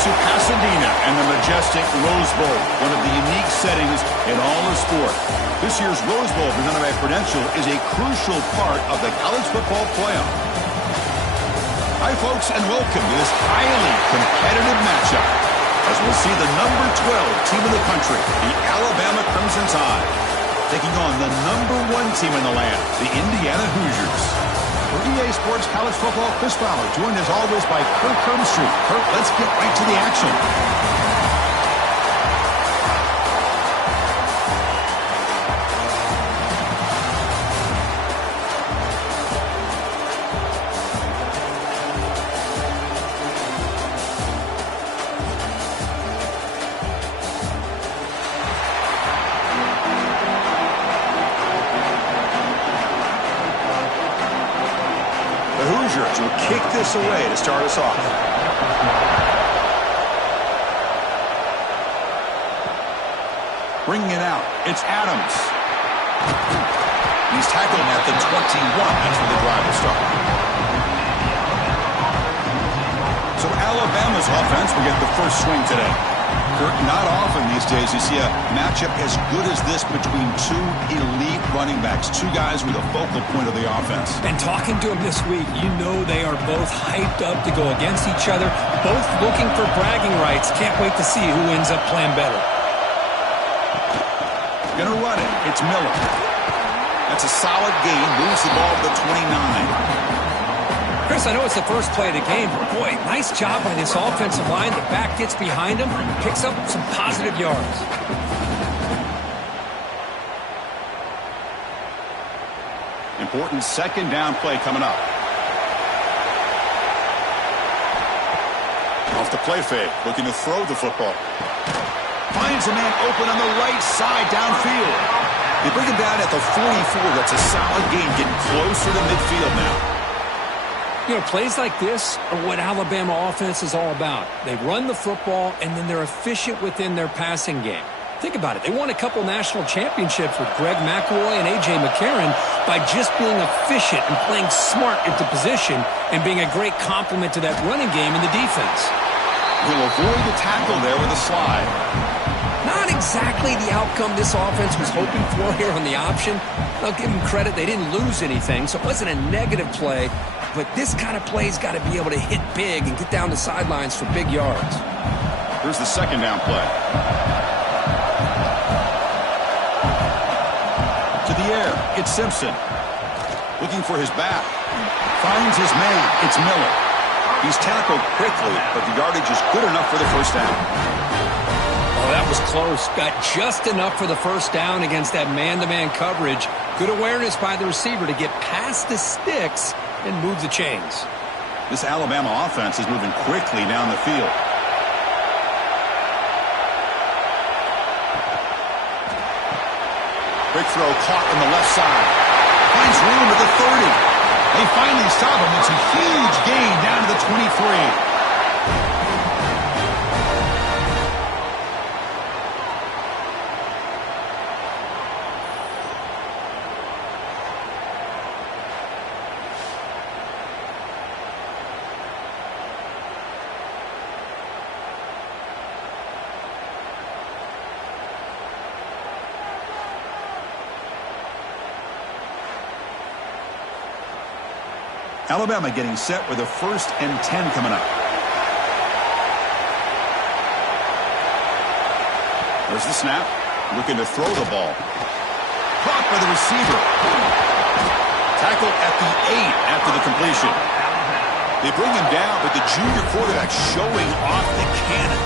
to Pasadena and the majestic Rose Bowl, one of the unique settings in all of sport. This year's Rose Bowl, presented by Prudential, is a crucial part of the college football playoff. Hi, folks, and welcome to this highly competitive matchup as we'll see the number 12 team in the country, the Alabama Crimson Tide, taking on the number 1 team in the land, the Indiana Hoosiers. For EA Sports College Football, Chris Fowler, joined as always by Kirk Herbstreit. Kirk, let's get right to the action. The Hoosiers will kick this away to start us off. Bringing it out, it's Adams. He's tackled at the 21. That's where the drive will start. So Alabama's offense will get the first swing today. Kirk, not often these days you see a matchup as good as this between two elite running backs, two guys with a focal point of the offense. And talking to them this week, you know they are both hyped up to go against each other, both looking for bragging rights. Can't wait to see who ends up playing better. Gonna run it. It's Miller. That's a solid gain. Moves the ball to the 29. Chris, I know it's the first play of the game, but boy, nice job by this offensive line. The back gets behind him, picks up some positive yards. Important second down play coming up. Off the play fake, looking to throw the football. Finds a man open on the right side downfield. They bring him down at the 44. That's a solid gain, getting closer to midfield now. You know, plays like this are what Alabama offense is all about. They run the football, and then they're efficient within their passing game. Think about it. They won a couple national championships with Greg McElroy and A.J. McCarron by just being efficient and playing smart at the position and being a great complement to that running game in the defense. He'll avoid the tackle there with a slide. Not exactly the outcome this offense was hoping for here on the option. I'll give them credit. They didn't lose anything, so it wasn't a negative play. But this kind of play's got to be able to hit big and get down the sidelines for big yards. Here's the second down play. To the air, it's Simpson. Looking for his back. Finds his man. It's Miller. He's tackled quickly, but the yardage is good enough for the first down. Oh, that was close. Got just enough for the first down against that man-to-man coverage. Good awareness by the receiver to get past the sticks and move the chains. This Alabama offense is moving quickly down the field. Quick throw caught on the left side. Finds room at the 30. They finally stop him. It's a huge gain down to the 23. Alabama getting set with a 1st and 10 coming up. There's the snap. Looking to throw the ball. Caught by the receiver. Tackled at the 8 after the completion. They bring him down, but the junior quarterback showing off the cannon.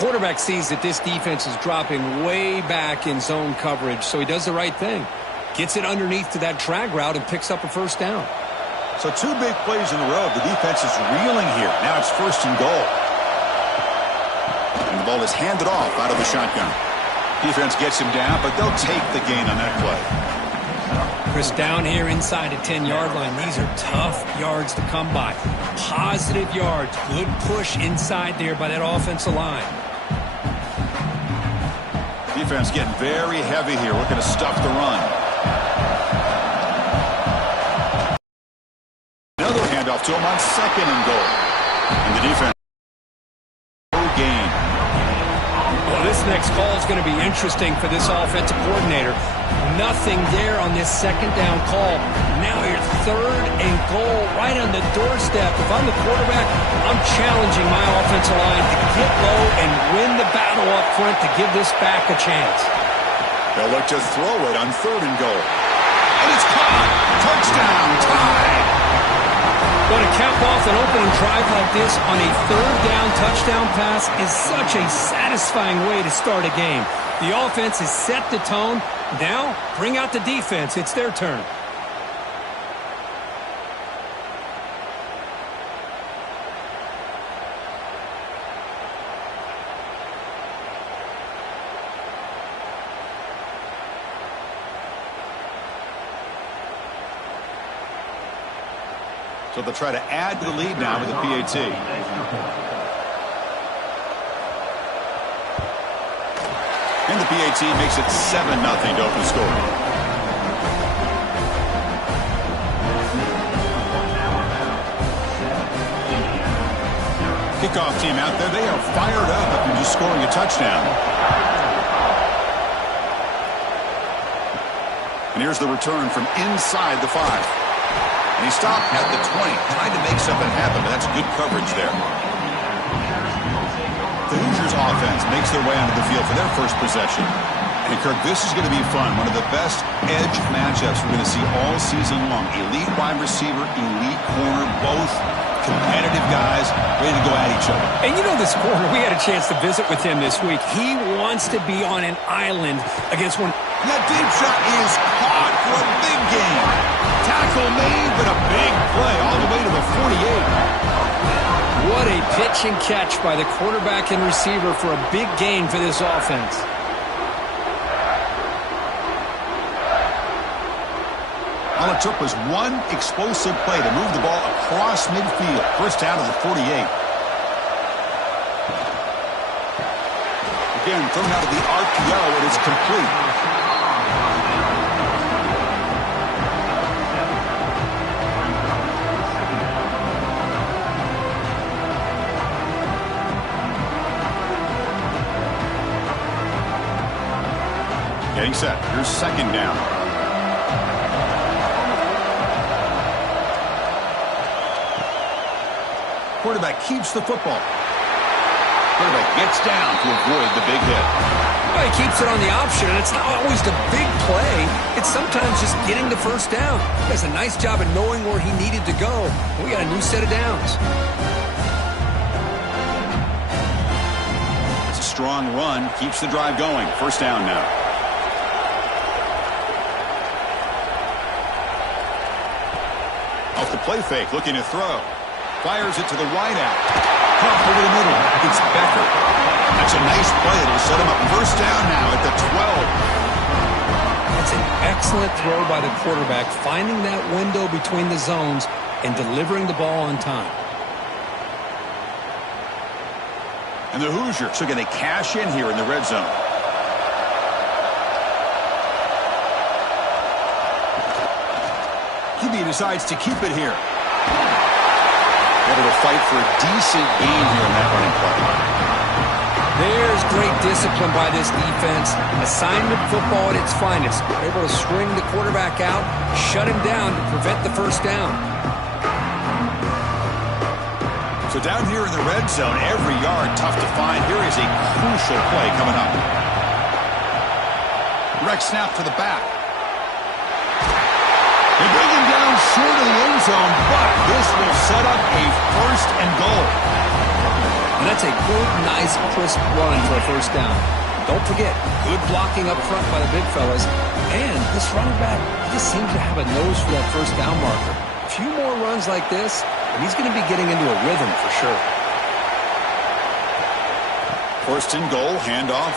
Quarterback sees that this defense is dropping way back in zone coverage, so he does the right thing. Gets it underneath to that drag route and picks up a first down. So 2 big plays in a row. The defense is reeling here. Now it's 1st and goal. And the ball is handed off out of the shotgun. Defense gets him down, but they'll take the gain on that play. Chris, down here inside the 10-yard line, these are tough yards to come by. Positive yards. Good push inside there by that offensive line. Defense getting very heavy here, looking to stuff the run. Another handoff to him on 2nd and goal. And the defense call is going to be interesting for this offensive coordinator. Nothing there on this second down call. Now you're 3rd and goal right on the doorstep. If I'm the quarterback, I'm challenging my offensive line to get low and win the battle up front to give this back a chance. They'll look to throw it on 3rd and goal. And it's caught. Touchdown, tied. But to cap off an opening drive like this on a 3rd down touchdown pass is such a satisfying way to start a game. The offense has set the tone. Now, bring out the defense. It's their turn. So they'll try to add to the lead now with the PAT. And the PAT makes it 7-0 to open score. Kickoff team out there, they are fired up after just scoring a touchdown. And here's the return from inside the 5. And he stopped at the 20, trying to make something happen, but that's good coverage there. The Hoosiers offense makes their way onto the field for their first possession. And Kirk, this is going to be fun. One of the best edge matchups we're going to see all season long. Elite wide receiver, elite corner, both competitive guys ready to go at each other. And you know this corner, we had a chance to visit with him this week. He wants to be on an island against one. That deep shot is caught for a big gain. Tackle made, but a big play all the way to the 48. What a pitch and catch by the quarterback and receiver for a big gain for this offense. All it took was one explosive play to move the ball across midfield. First down to the 48. Again, thrown out of the RPO, and it's complete. Getting set. Here's 2nd down. Quarterback keeps the football. Quarterback gets down to avoid the big hit. Well, he keeps it on the option, and it's not always the big play. It's sometimes just getting the first down. He does a nice job of knowing where he needed to go. We got a new set of downs. It's a strong run. Keeps the drive going. First down now. Off the play fake, looking to throw. Fires it to the wide out. Caught over the middle. It's Becker. That's a nice play. It'll set him up first down now at the 12. That's an excellent throw by the quarterback, finding that window between the zones and delivering the ball on time. And the Hoosiers are going to cash in here in the red zone. QB decides to keep it here. Able to fight for a decent gain here in that running play. There's great discipline by this defense. Assignment football at its finest. They're able to string the quarterback out, shut him down to prevent the first down. So down here in the red zone, every yard tough to find. Here is a crucial play coming up. Direct snap to the back. They bring him down short of the end zone, but this will set up a first and goal. And that's a good, nice, crisp run for a first down. Don't forget, good blocking up front by the big fellas. And this running back just seems to have a nose for that first down marker. A few more runs like this, and he's going to be getting into a rhythm for sure. First and goal, handoff.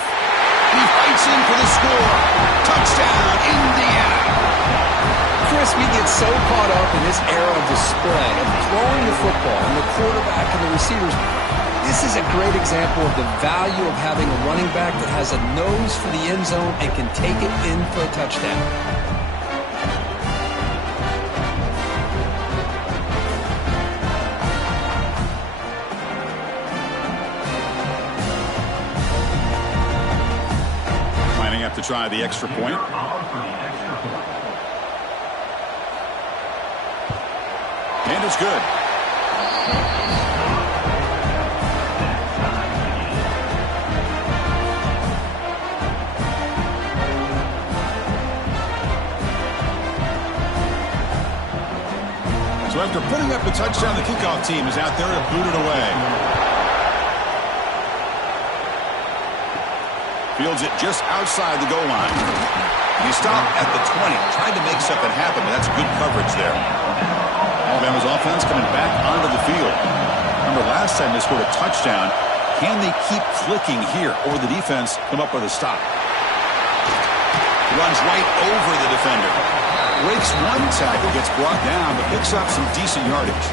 He fights in for the score. Touchdown, Indiana. Chris, we get so caught up in this era of display, of throwing the football and the quarterback and the receivers. This is a great example of the value of having a running back that has a nose for the end zone and can take it in for a touchdown. try the extra point. And it's good. So after putting up a touchdown, the kickoff team is out there to boot it away. Fields it just outside the goal line. He stopped at the 20, tried to make something happen, but that's good coverage there. Alabama's offense coming back onto the field. Remember, last time they scored a touchdown. Can they keep clicking here, or the defense come up with a stop? Runs right over the defender. Breaks one tackle, gets brought down, but picks up some decent yardage.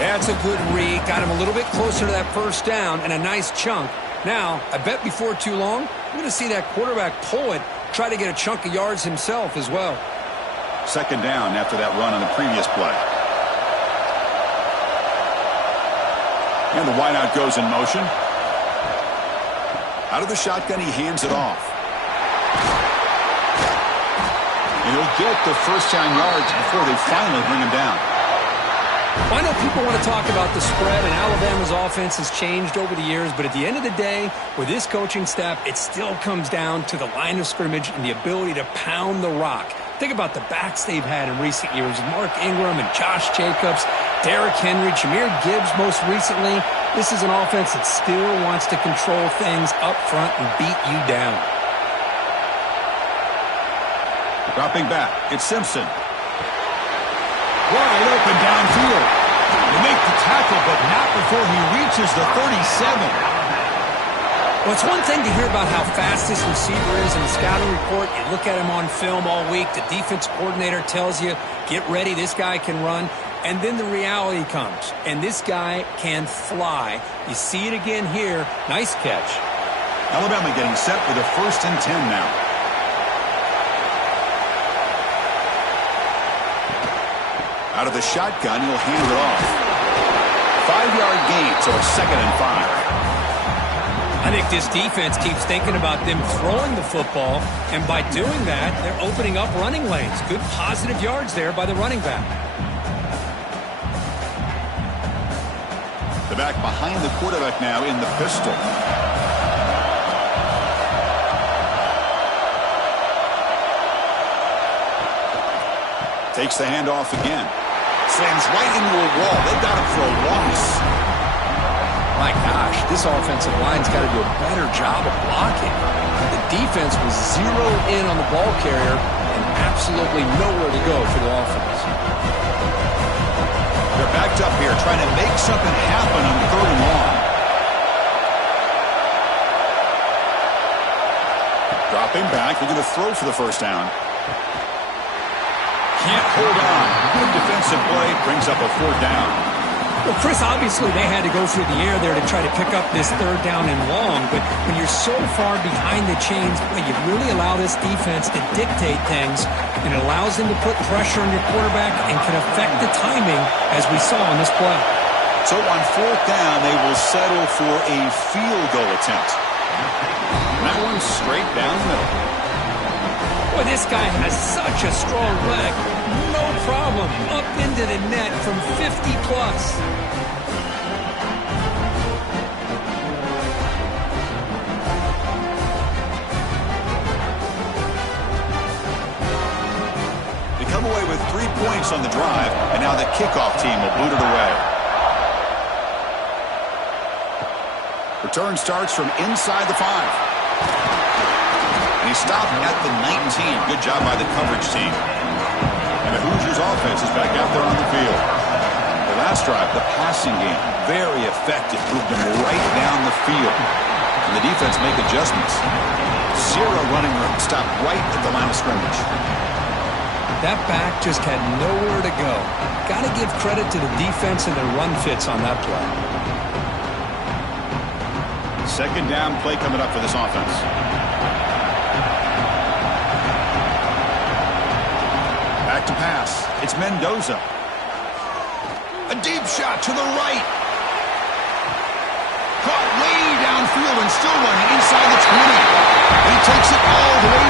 That's a good read. Got him a little bit closer to that first down and a nice chunk. Now, I bet before too long, we're going to see that quarterback pull it, try to get a chunk of yards himself as well. Second down after that run on the previous play. And the wideout goes in motion. Out of the shotgun, he hands it off. And he'll get the first down yards before they finally bring him down. I know people want to talk about the spread, and Alabama's offense has changed over the years, but at the end of the day, with this coaching staff, it still comes down to the line of scrimmage and the ability to pound the rock. Think about the backs they've had in recent years, Mark Ingram and Josh Jacobs, Derrick Henry, Jahmyr Gibbs most recently. This is an offense that still wants to control things up front and beat you down. Dropping back, it's Simpson. Wide open downfield. They make the tackle, but not before he reaches the 37. Well, it's one thing to hear about how fast this receiver is in the scouting report. You look at him on film all week. The defense coordinator tells you, get ready, this guy can run. And then the reality comes, and this guy can fly. You see it again here. Nice catch. Alabama getting set for the 1st and 10 now. Out of the shotgun, he'll hand it off. 5-yard gain, so a 2nd and 5. I think this defense keeps thinking about them throwing the football, and by doing that, they're opening up running lanes. Good positive yards there by the running back. The back behind the quarterback now in the pistol. Takes the handoff again. Slams right into a wall. They've got him for a loss. My gosh, this offensive line's got to do a better job of blocking. The defense was zeroed in on the ball carrier and absolutely nowhere to go for the offense. They're backed up here trying to make something happen on 3rd and long. Dropping back. We're going to throw for the first down. Can't hold on. Good defensive play. Brings up a 4th down. Well, Chris, obviously they had to go through the air there to try to pick up this 3rd down and long, but when you're so far behind the chains, well, you really allow this defense to dictate things, and it allows them to put pressure on your quarterback and can affect the timing, as we saw on this play. So on 4th down, they will settle for a field goal attempt. And that one's straight down the middle. Boy, this guy has such a strong leg. No problem. Up into the net from 50 plus. They come away with 3 points on the drive, and now the kickoff team will boot it away. Return starts from inside the 5. And he stopped at the 19. Good job by the coverage team. And the Hoosiers offense is back out there on the field. The last drive, the passing game, very effective. Moved them right down the field. And the defense make adjustments. 0 running room. Stopped right at the line of scrimmage. That back just had nowhere to go. Got to give credit to the defense and their run fits on that play. 2nd down play coming up for this offense. Back to pass. It's Mendoza. A deep shot to the right. Caught way downfield and still running inside the 20. And he takes it all the way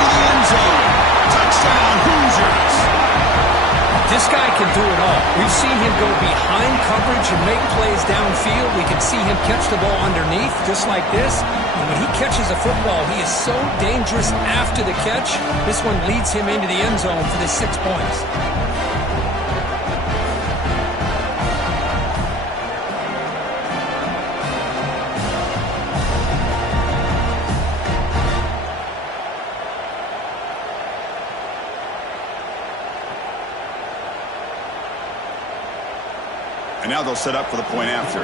This guy can do it all. We've seen him go behind coverage and make plays downfield. We can see him catch the ball underneath, just like this. And when he catches a football, he is so dangerous after the catch. This one leads him into the end zone for the 6 points. And now they'll set up for the point after.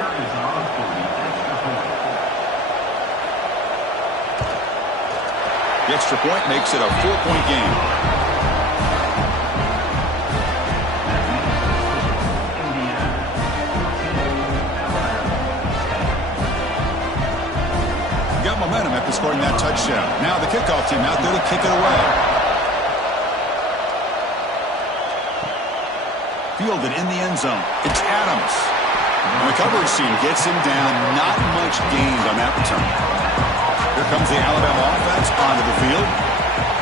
The extra point makes it a 4-point game. Got momentum after scoring that touchdown. Now the kickoff team out there to kick it away. Fielded in the end zone. It's Adams. And the coverage team gets him down. Not much gained on that return. Here comes the Alabama offense onto the field.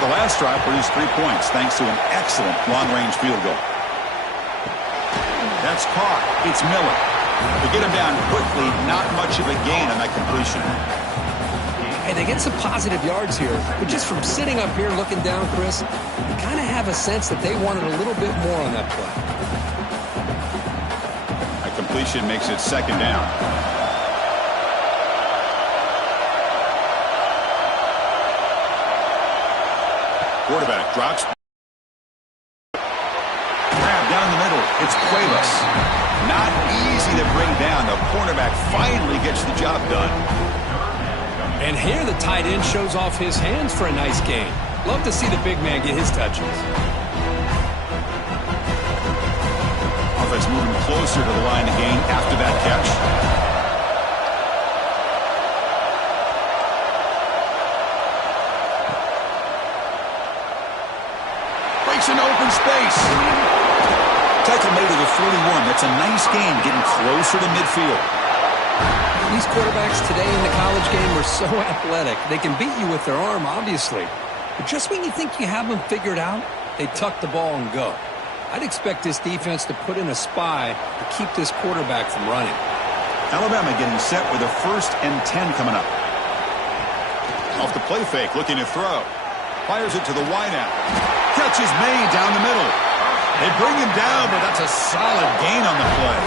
The last drive produced 3 points thanks to an excellent long-range field goal. That's caught. It's Miller. To get him down quickly, not much of a gain on that completion. Hey, they get some positive yards here, but just from sitting up here looking down, Chris, you kind of have a sense that they wanted a little bit more on that play. Completion makes it second down. Quarterback drops. Grab down the middle. It's Cuevas. Not easy to bring down. The cornerback finally gets the job done. And here the tight end shows off his hands for a nice gain. Love to see the big man get his touches. Offense moving closer to the line of gain after that catch. Breaks into open space. Tackle made to the 41. That's a nice gain, getting closer to midfield. These quarterbacks today in the college game are so athletic. They can beat you with their arm, obviously. But just when you think you have them figured out, they tuck the ball and go. I'd expect this defense to put in a spy to keep this quarterback from running. Alabama getting set with a 1st and 10 coming up. Off the play fake, looking to throw. Fires it to the wideout. Catch is made down the middle. They bring him down, but that's a solid gain on the play.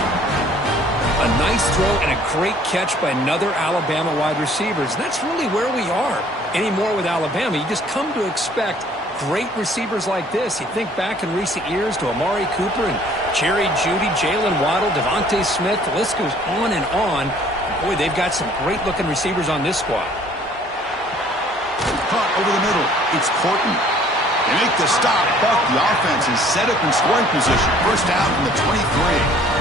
A nice throw and a great catch by another Alabama wide receivers. That's really where we are. Anymore with Alabama, you just come to expect great receivers like this. You think back in recent years to Amari Cooper and Jerry Jeudy, Jalen Waddle, Devontae Smith. The list goes on and on. Boy, they've got some great-looking receivers on this squad. Caught over the middle. It's Corton. They make the stop, but the offense is set up in scoring position. First down from the 23.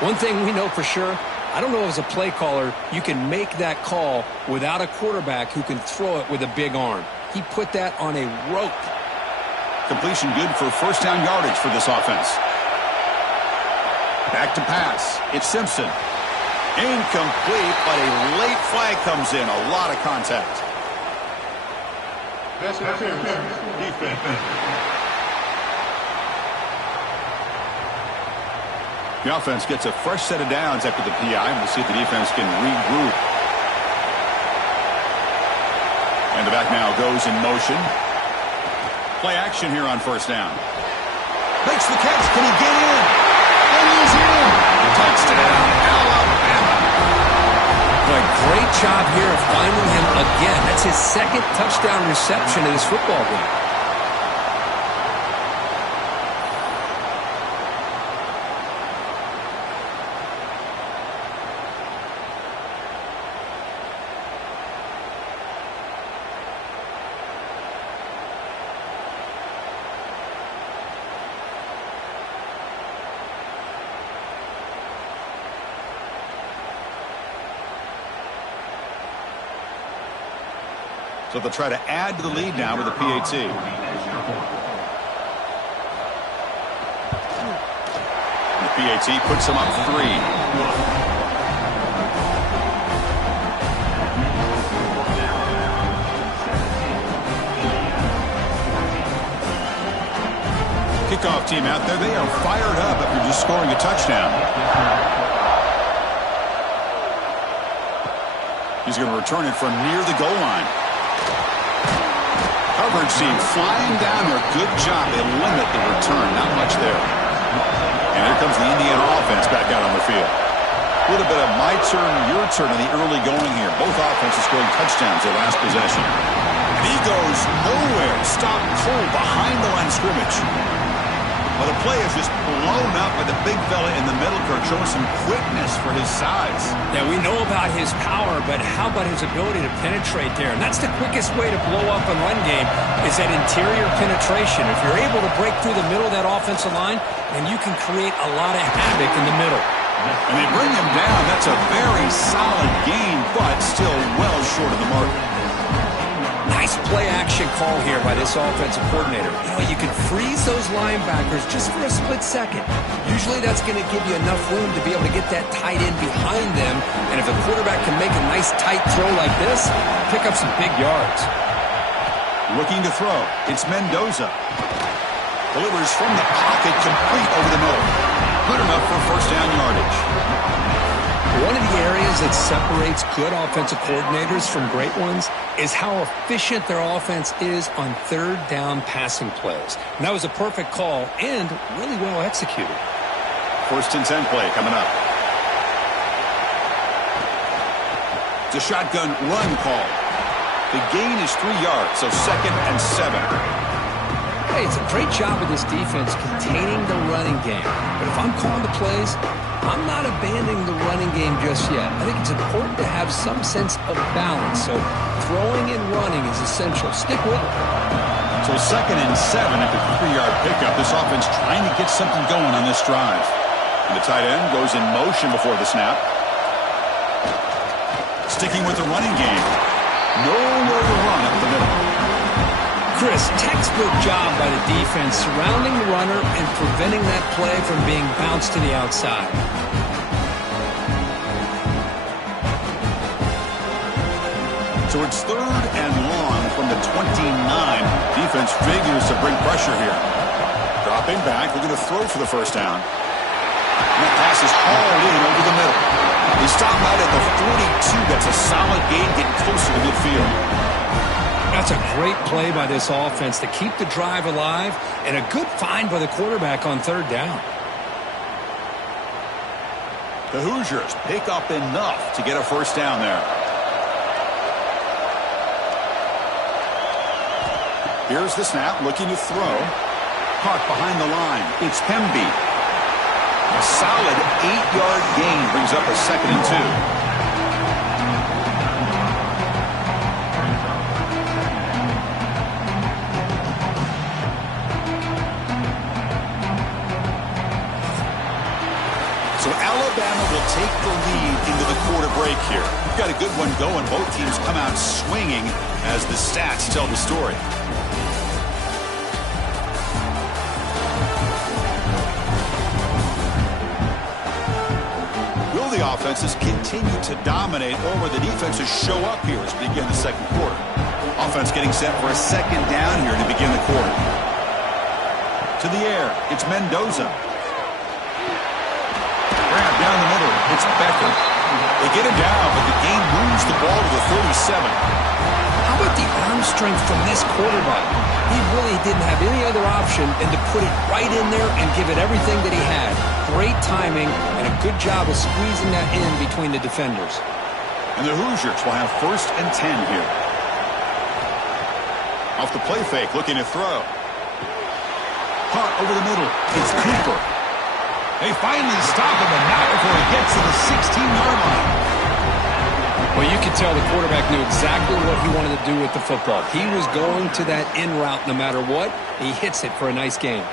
One thing we know for sure, I don't know as a play caller, you can make that call without a quarterback who can throw it with a big arm. He put that on a rope. Completion good for first down yardage for this offense. Back to pass. It's Simpson. Incomplete, but a late flag comes in. A lot of contact. Defense. The offense gets a fresh set of downs after the PI. We'll see if the defense can regroup. And the back now goes in motion. Play action here on first down. Makes the catch. Can he get in? And he's in. Touchdown, Alabama. Boy, great job here of finding him again. That's his 2nd touchdown reception in this football game. So they'll try to add to the lead now with a PAT. The PAT puts them up 3. kickoff team out there, they are fired up after just scoring a touchdown. He's going to return it from near the goal line. Coverage team flying down there. Good job. They limit the return. Not much there. And here comes the Indiana offense back out on the field. A little bit of my turn, your turn in the early going here. Both offenses scoring touchdowns their last possession. And he goes nowhere. Stopped cold behind the line of scrimmage. Well, the play is just blown up by the big fella in the middle, Kirk, showing some quickness for his size. Yeah, we know about his power, but how about his ability to penetrate there? And that's the quickest way to blow up a run game is that interior penetration. If you're able to break through the middle of that offensive line, then you can create a lot of havoc in the middle. And they bring him down. That's a very solid gain, but still well short of the mark. Nice play-action call here by this offensive coordinator. You know, you can freeze those linebackers just for a split second. Usually that's going to give you enough room to be able to get that tight end behind them. And if a quarterback can make a nice tight throw like this, pick up some big yards. Looking to throw. It's Mendoza. Delivers from the pocket, complete over the middle. Good enough for first down yardage. One of the areas that separates good offensive coordinators from great ones is how efficient their offense is on third down passing plays. And that was a perfect call and really well executed. First and 10 play coming up. It's a shotgun run call. The gain is 3 yards, so second and 7. Hey, it's a great job of this defense containing the running game. But if I'm calling the plays, I'm not abandoning the running game just yet. I think it's important to have some sense of balance. So throwing and running is essential. Stick with it. So second and 7 at the 3-yard pickup. This offense trying to get something going on this drive. And the tight end goes in motion before the snap. Sticking with the running game. Nowhere to run up the middle. Chris, textbook job by the defense surrounding the runner and preventing that play from being bounced to the outside. So it's third and long from the 29. Defense figures to bring pressure here. Dropping back, looking to throw for the first down. And that pass is hauled in over the middle. They stop out at the 42. That's a solid gain, getting closer to midfield. That's a great play by this offense to keep the drive alive and a good find by the quarterback on third down. The Hoosiers pick up enough to get a first down there. Here's the snap, looking to throw. Caught behind the line. It's Hemby. A solid 8-yard gain brings up a second and 2. So Alabama will take the lead into the quarter break here. We've got a good one going. Both teams come out swinging as the stats tell the story. Will the offenses continue to dominate, or will the defenses show up here as we begin the second quarter? Offense getting set for a second down here to begin the quarter. To the air, it's Mendoza. Grab down the middle. It's Becker. They get him down, but the game moves the ball to the 37. How about the arm strength from this quarterback? He really didn't have any other option than to put it right in there and give it everything that he had. Great timing and a good job of squeezing that in between the defenders. And the Hoosiers will have first and 10 here. Off the play fake, looking to throw. Caught over the middle. It's Cooper. They finally stop him, and not before he gets to the 16-yard line. Well, you could tell the quarterback knew exactly what he wanted to do with the football. He was going to that in route no matter what. He hits it for a nice gain.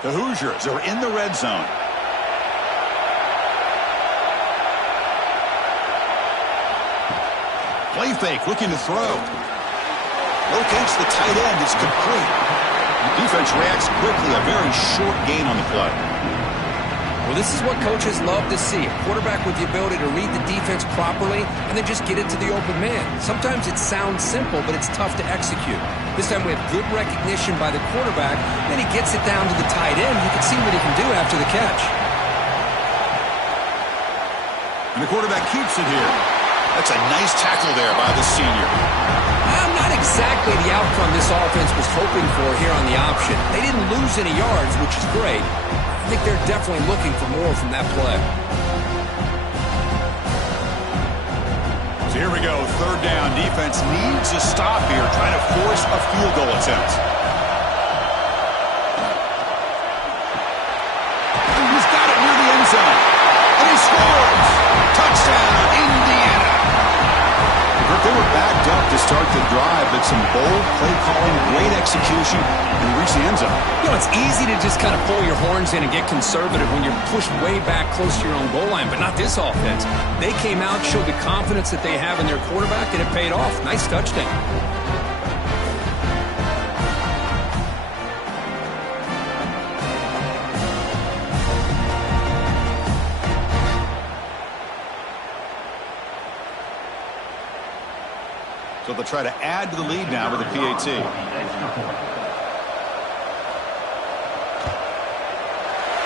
The Hoosiers are in the red zone. Play fake, looking to throw. Locates the tight end. It's complete. Defense reacts quickly. A very short gain on the play. Well, this is what coaches love to see. A quarterback with the ability to read the defense properly and then just get it to the open man. Sometimes it sounds simple, but it's tough to execute. This time we have good recognition by the quarterback. Then he gets it down to the tight end. You can see what he can do after the catch. And the quarterback keeps it here. That's a nice tackle there by the senior. Not exactly the outcome this offense was hoping for here on the option. They didn't lose any yards, which is great. I think they're definitely looking for more from that play. So here we go, third down. Defense needs a stop here, trying to force a field goal attempt. He's got it near the end zone. And he scores! Touchdown, Indiana! They were backed up to start the drive, but some bold play calling, great execution, and reach the end zone. You know, it's easy to just kind of pull your horns in and get conservative when you're pushed way back close to your own goal line, but not this offense. They came out, showed the confidence that they have in their quarterback, and it paid off. Nice touchdown. So they'll try to add to the lead now with a PAT.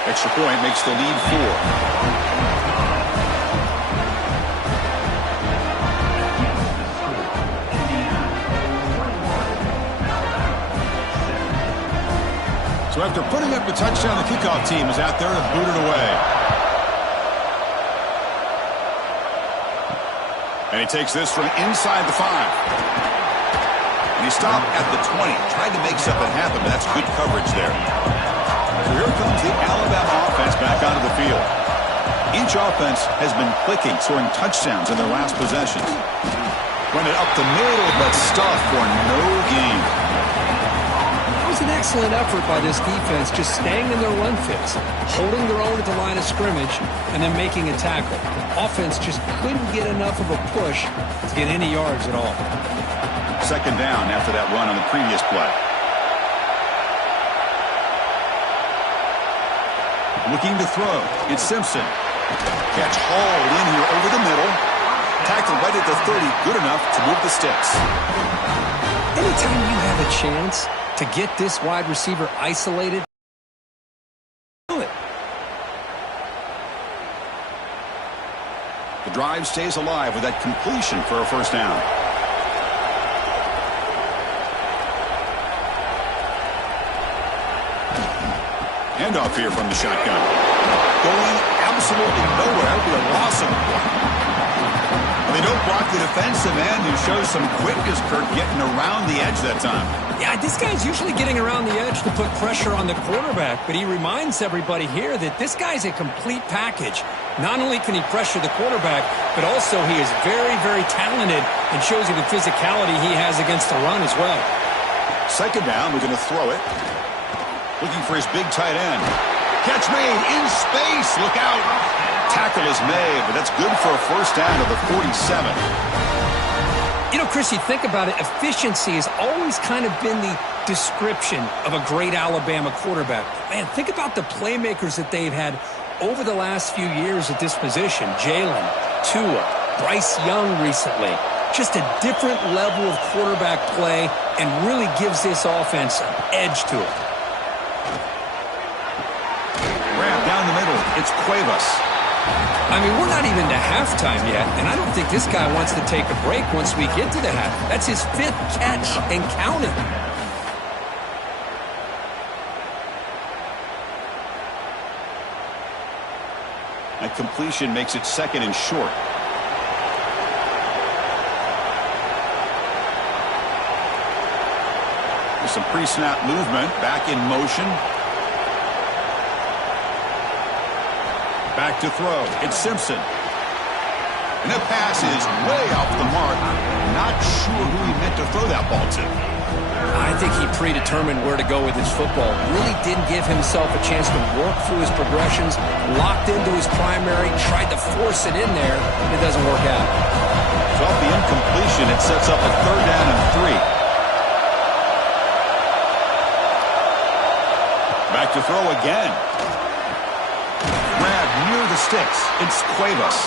Extra point makes the lead 4. So after putting up the touchdown, the kickoff team is out there to boot it away. And he takes this from inside the 5. And he stopped at the 20. Tried to make something happen, but that's good coverage there. So here comes the Alabama offense back onto the field. Each offense has been clicking, scoring touchdowns in their last possessions. Run it up the middle, but stuffed for no gain. It was an excellent effort by this defense, just staying in their run fits, holding their own at the line of scrimmage, and then making a tackle. Offense just couldn't get enough of a push to get any yards at all. Second down after that run on the previous play. Looking to throw. It's Simpson. Catch hauled in here over the middle. Tackled right at the 30. Good enough to move the sticks. Anytime you have a chance to get this wide receiver isolated, do it. The drive stays alive with that completion for a first down. Handoff here from the shotgun. Going absolutely nowhere with a loss of one. They don't block the defensive end, who shows some quickness, Kirk, getting around the edge that time. Yeah, this guy's usually getting around the edge to put pressure on the quarterback, but he reminds everybody here that this guy's a complete package. Not only can he pressure the quarterback, but also he is very, very talented and shows you the physicality he has against the run as well. Second down, we're going to throw it. Looking for his big tight end. Catch made in space. Look out. Tackle is made, but that's good for a first down of the 47. You know, Chris, you think about it, efficiency has always kind of been the description of a great Alabama quarterback. Man, think about the playmakers that they've had over the last few years at this position. Jalen, Tua, Bryce Young recently. Just a different level of quarterback play and really gives this offense an edge to it. Grab down the middle. It's Cuevas. I mean, we're not even to halftime yet, and I don't think this guy wants to take a break once we get to the half. That's his 5th catch and counting. That completion makes it second and short. There's some pre-snap movement, back in motion. Back to throw. It's Simpson. And the pass is way off the mark. Not sure who he meant to throw that ball to. I think he predetermined where to go with his football. Really didn't give himself a chance to work through his progressions. Locked into his primary, tried to force it in there, and it doesn't work out. So off the incompletion, it sets up a third down and 3. Back to throw again. Grab near the sticks. It's Cuevas.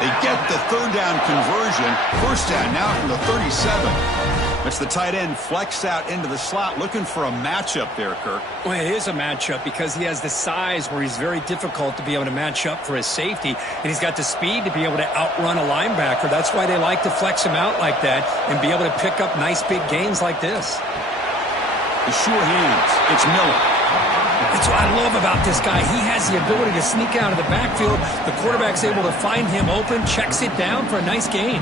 They get the third down conversion. First down now from the 37. It's the tight end flexed out into the slot, looking for a matchup there, Kirk. Well, it is a matchup because he has the size where he's very difficult to be able to match up for his safety, and he's got the speed to be able to outrun a linebacker. That's why they like to flex him out like that and be able to pick up nice big gains like this. The sure hands. It's Miller. That's what I love about this guy. He has the ability to sneak out of the backfield. The quarterback's able to find him open, checks it down for a nice gain.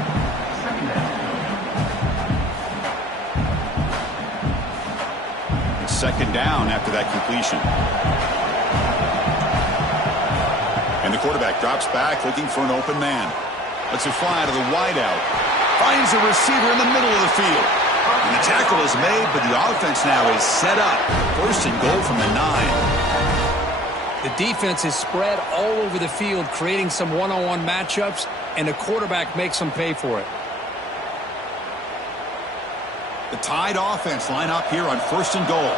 Second down after that completion. And the quarterback drops back looking for an open man. Lets it fly to the wideout. Finds a receiver in the middle of the field. And the tackle is made, but the offense now is set up. First and goal from the 9. The defense is spread all over the field, creating some one-on-one matchups, and the quarterback makes them pay for it. The Tide offense line up here on first and goal.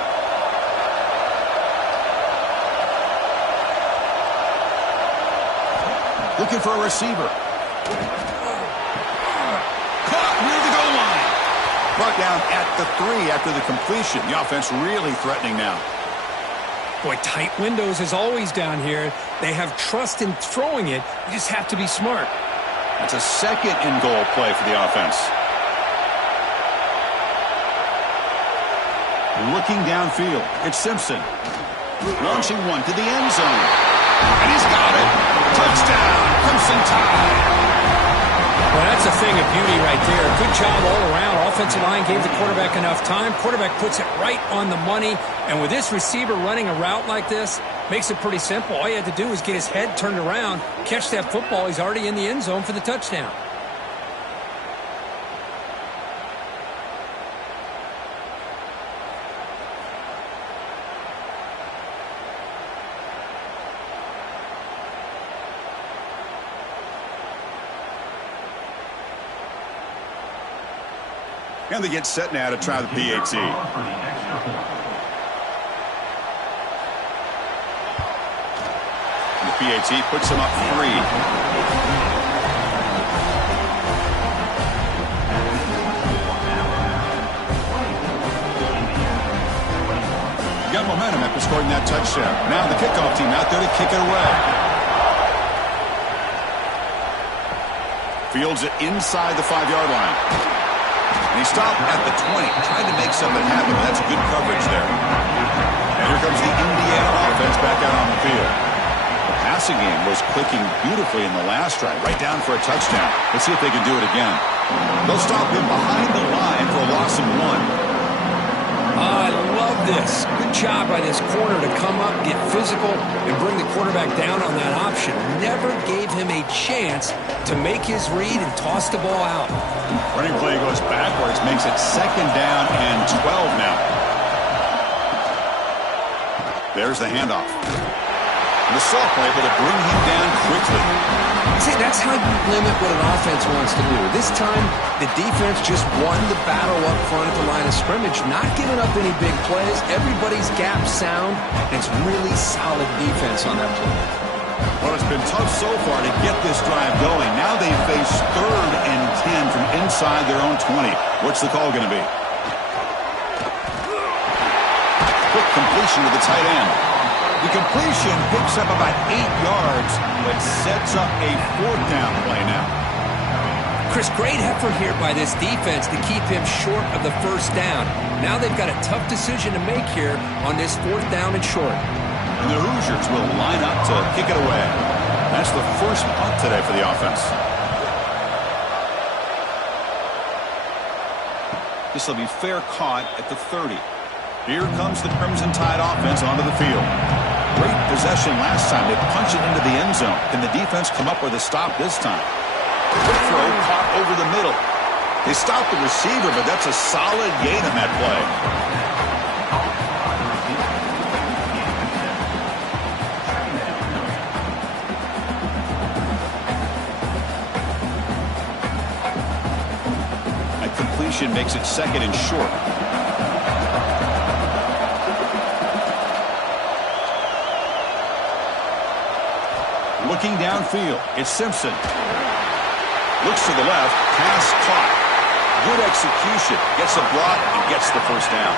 Looking for a receiver. Caught near the goal line. Brought down at the 3 after the completion. The offense really threatening now. Boy, tight windows is always down here. They have trust in throwing it. You just have to be smart. That's a second and goal play for the offense. Looking downfield, it's Simpson. Launching one to the end zone. And he's got it. Touchdown, Crimson Tide. Well, that's a thing of beauty right there. Good job all around. Offensive line gave the quarterback enough time. Quarterback puts it right on the money. And with this receiver running a route like this, makes it pretty simple. All you had to do was get his head turned around, catch that football. He's already in the end zone for the touchdown. And they get set now to try the PAT. And the PAT puts them up 3. Got momentum after scoring that touchdown. Now the kickoff team out there to kick it away. Fields it inside the 5-yard line. And he stopped at the 20, trying to make something happen. That's good coverage there. And here comes the Indiana offense back out on the field. The passing game was clicking beautifully in the last drive, right down for a touchdown. Let's see if they can do it again. They'll stop him behind the line for a loss of 1. I love this. Good job by this corner to come up, get physical, and bring the quarterback down on that option. Never gave him a chance to make his read and toss the ball out. Running play goes backwards, makes it second down and 12 now. There's the handoff. And the sophomore able to bring him down quickly. See, that's how you limit what an offense wants to do. This time, the defense just won the battle up front at the line of scrimmage, not giving up any big plays. Everybody's gap sound, and it's really solid defense on that play. Well, it's been tough so far to get this drive going. Now they face 3rd and 10 from inside their own 20. What's the call going to be? Quick completion to the tight end. The completion picks up about 8 yards, but sets up a 4th down play now. Chris, great effort here by this defense to keep him short of the first down. Now they've got a tough decision to make here on this 4th down and short. And the Hoosiers will line up to kick it away. That's the first punt today for the offense. This will be fair caught at the 30. Here comes the Crimson Tide offense onto the field. Great possession last time. They punch it into the end zone. Can the defense come up with a stop this time? Quick throw caught over the middle. They stopped the receiver, but that's a solid gain on that play. That completion makes it 2nd and short. Looking downfield, it's Simpson. Looks to the left, pass caught. Good execution, gets a block and gets the first down.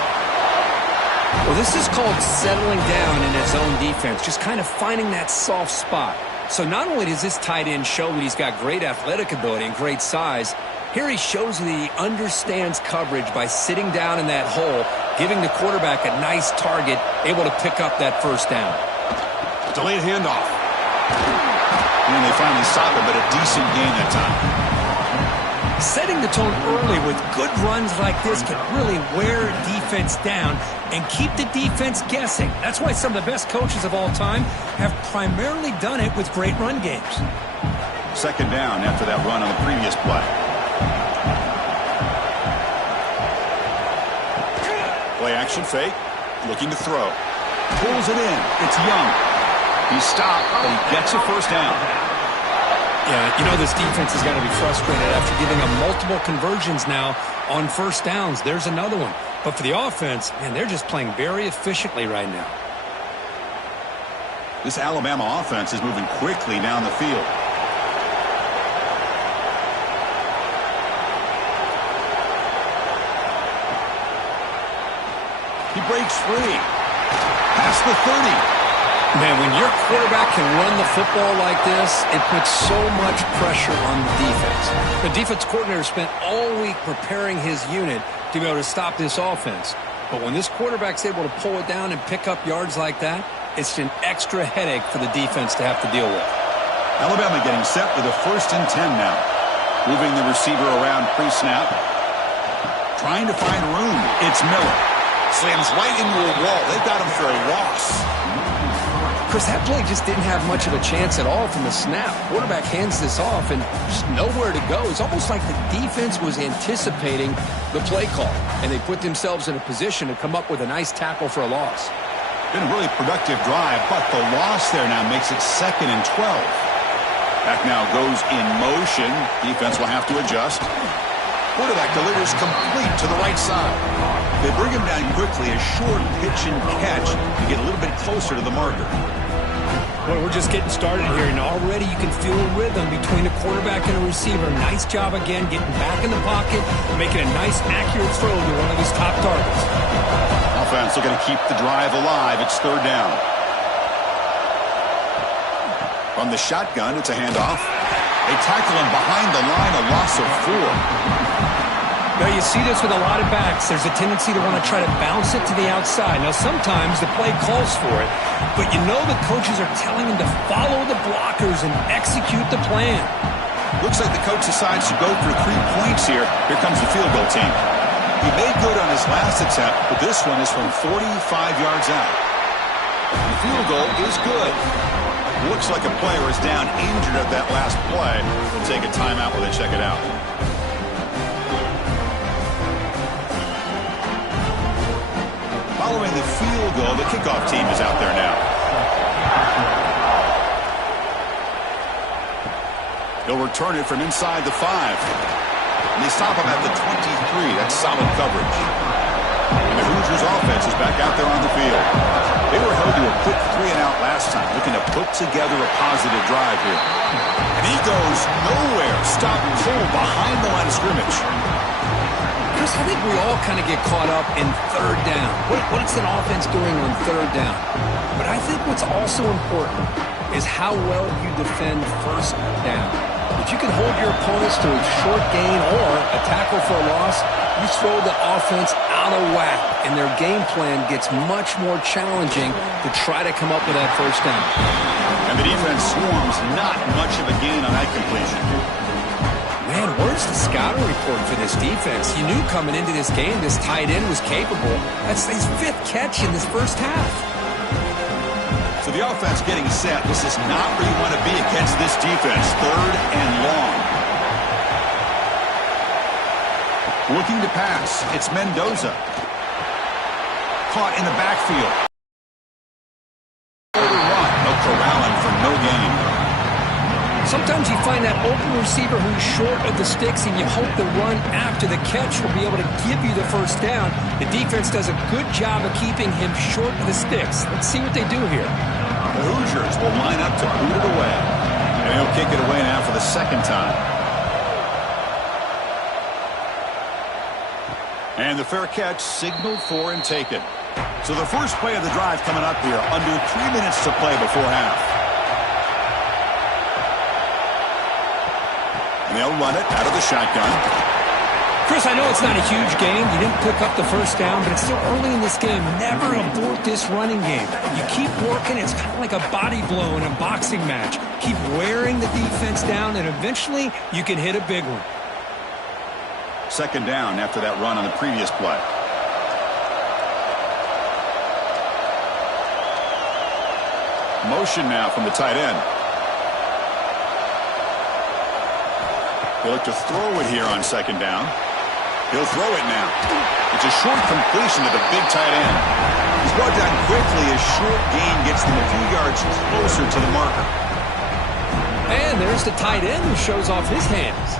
Well, this is called settling down in his own defense, just kind of finding that soft spot. So not only does this tight end show that he's got great athletic ability and great size, here he shows that he understands coverage by sitting down in that hole, giving the quarterback a nice target, able to pick up that first down. Delayed handoff. And they finally stop him, but a decent gain that time. Setting the tone early with good runs like this can really wear a defense down and keep the defense guessing. That's why some of the best coaches of all time have primarily done it with great run games. Second down after that run on the previous play. Play action fake, looking to throw. Pulls it in, it's Young. He's stopped, but he gets a first down. Yeah, you know this defense has got to be frustrated after giving them multiple conversions now on first downs. There's another one. But for the offense, man, they're just playing very efficiently right now. This Alabama offense is moving quickly down the field. He breaks free. Past the 30. Man, when your quarterback can run the football like this, it puts so much pressure on the defense. The defense coordinator spent all week preparing his unit to be able to stop this offense. But when this quarterback's able to pull it down and pick up yards like that, it's an extra headache for the defense to have to deal with. Alabama getting set with a 1st and 10 now. Moving the receiver around pre-snap. Trying to find room. It's Miller. Slams right into a wall. They've got him for a loss. Chris, that play just didn't have much of a chance at all from the snap. Quarterback hands this off and just nowhere to go. It's almost like the defense was anticipating the play call, and they put themselves in a position to come up with a nice tackle for a loss. Been a really productive drive, but the loss there now makes it 2nd and 12. Back now goes in motion. Defense will have to adjust. Quarterback delivers complete to the right side. They bring him down quickly, a short pitch and catch to get a little bit closer to the marker. Well, we're just getting started here, and already you can feel a rhythm between a quarterback and a receiver. Nice job again getting back in the pocket, making a nice, accurate throw to one of his top targets. Offense looking to keep the drive alive. It's 3rd down. From the shotgun, it's a handoff. They tackle him behind the line, a loss of 4. Now, you see this with a lot of backs. There's a tendency to want to try to bounce it to the outside. Now, sometimes the play calls for it, but you know the coaches are telling them to follow the blockers and execute the plan. Looks like the coach decides to go for 3 points here. Here comes the field goal team. He made good on his last attempt, but this one is from 45 yards out. The field goal is good. Looks like a player is down injured at that last play. We'll take a timeout while they check it out. Following the field goal, the kickoff team is out there now. He'll return it from inside the 5. And they stop him at the 23. That's solid coverage. And the Hoosiers offense is back out there on the field. They were held to a quick 3-and-out last time, looking to put together a positive drive here. And he goes nowhere. Stop cold behind the line of scrimmage. Chris, I think we all kind of get caught up in 3rd down. What's an offense doing on 3rd down? But I think what's also important is how well you defend 1st down. If you can hold your opponents to a short gain or a tackle for a loss, you throw the offense out of whack, and their game plan gets much more challenging to try to come up with that 1st down. And the defense swarms not much of a gain on that completion. Man, where's the scouting report for this defense? You knew coming into this game this tight end was capable. That's his 5th catch in this first half. So the offense getting set. This is not where you want to be against this defense. 3rd and long. Looking to pass. It's Mendoza. Caught in the backfield. Run. No corralling for no gain. Sometimes you find that open receiver who's short of the sticks, and you hope the run after the catch will be able to give you the 1st down. The defense does a good job of keeping him short of the sticks. Let's see what they do here. The Hoosiers will line up to boot it away. And he'll kick it away now for the second time. And the fair catch signaled for and taken. So the first play of the drive coming up here, under 3 minutes to play before half. And they'll run it out of the shotgun. Chris, I know it's not a huge game. You didn't pick up the first down, but it's still early in this game. Never abort this running game. You keep working. It's kind of like a body blow in a boxing match. Keep wearing the defense down, and eventually you can hit a big one. Second down after that run on the previous play. Motion now from the tight end. He'll look to throw it here on second down. He'll throw it now. It's a short completion to the big tight end. He's brought down quickly as short gain gets them a few yards closer to the marker. And there's the tight end who shows off his hands.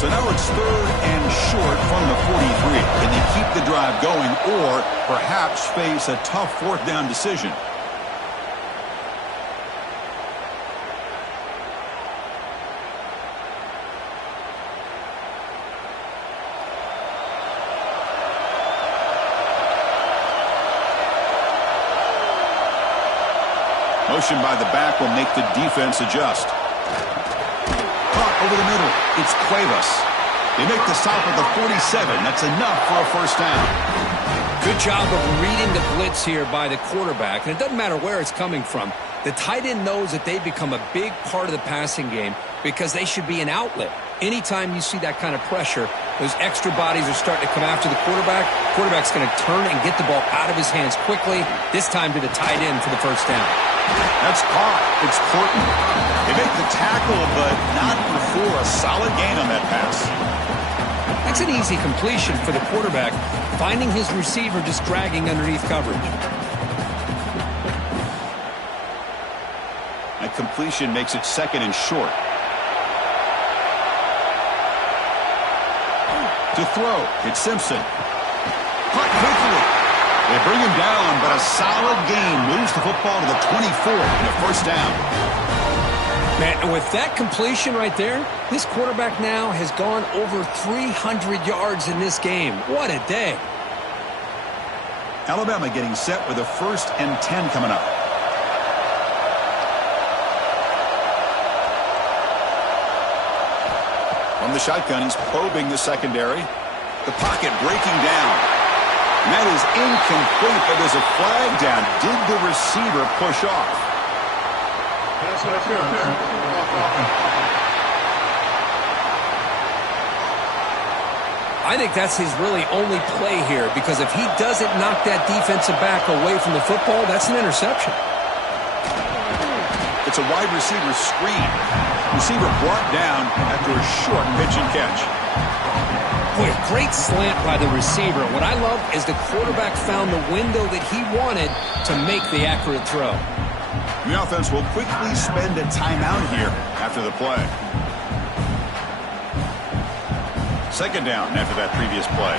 So now it's third and short from the 43. Can they keep the drive going or perhaps face a tough fourth down decision? Motion by the back will make the defense adjust. Caught over the middle. It's Cuevas. They make the stop at the 47. That's enough for a first down. Good job of reading the blitz here by the quarterback. And it doesn't matter where it's coming from. The tight end knows that they've become a big part of the passing game because they should be an outlet. Anytime you see that kind of pressure, those extra bodies are starting to come after the quarterback. Quarterback's going to turn and get the ball out of his hands quickly, this time to the tight end for the first down. That's caught. It's Corton. They make the tackle, but not before a solid gain on that pass. That's an easy completion for the quarterback, finding his receiver just dragging underneath coverage. That completion makes it second and short. To throw, it's Simpson. Caught quickly. They bring him down, but a solid gain moves the football to the 24 and a first down. Man, and with that completion right there, this quarterback now has gone over 300 yards in this game. What a day. Alabama getting set with a 1st and 10 coming up. From the shotgun, he's probing the secondary. The pocket breaking down. And that is incomplete, but there's a flag down. Did the receiver push off? I think that's his really only play here, because if he doesn't knock that defensive back away from the football, that's an interception. It's a wide receiver screen. Receiver brought down after a short pitch and catch. Boy, great slant by the receiver. What I love is the quarterback found the window that he wanted to make the accurate throw. The offense will quickly spend a timeout here after the play. Second down after that previous play.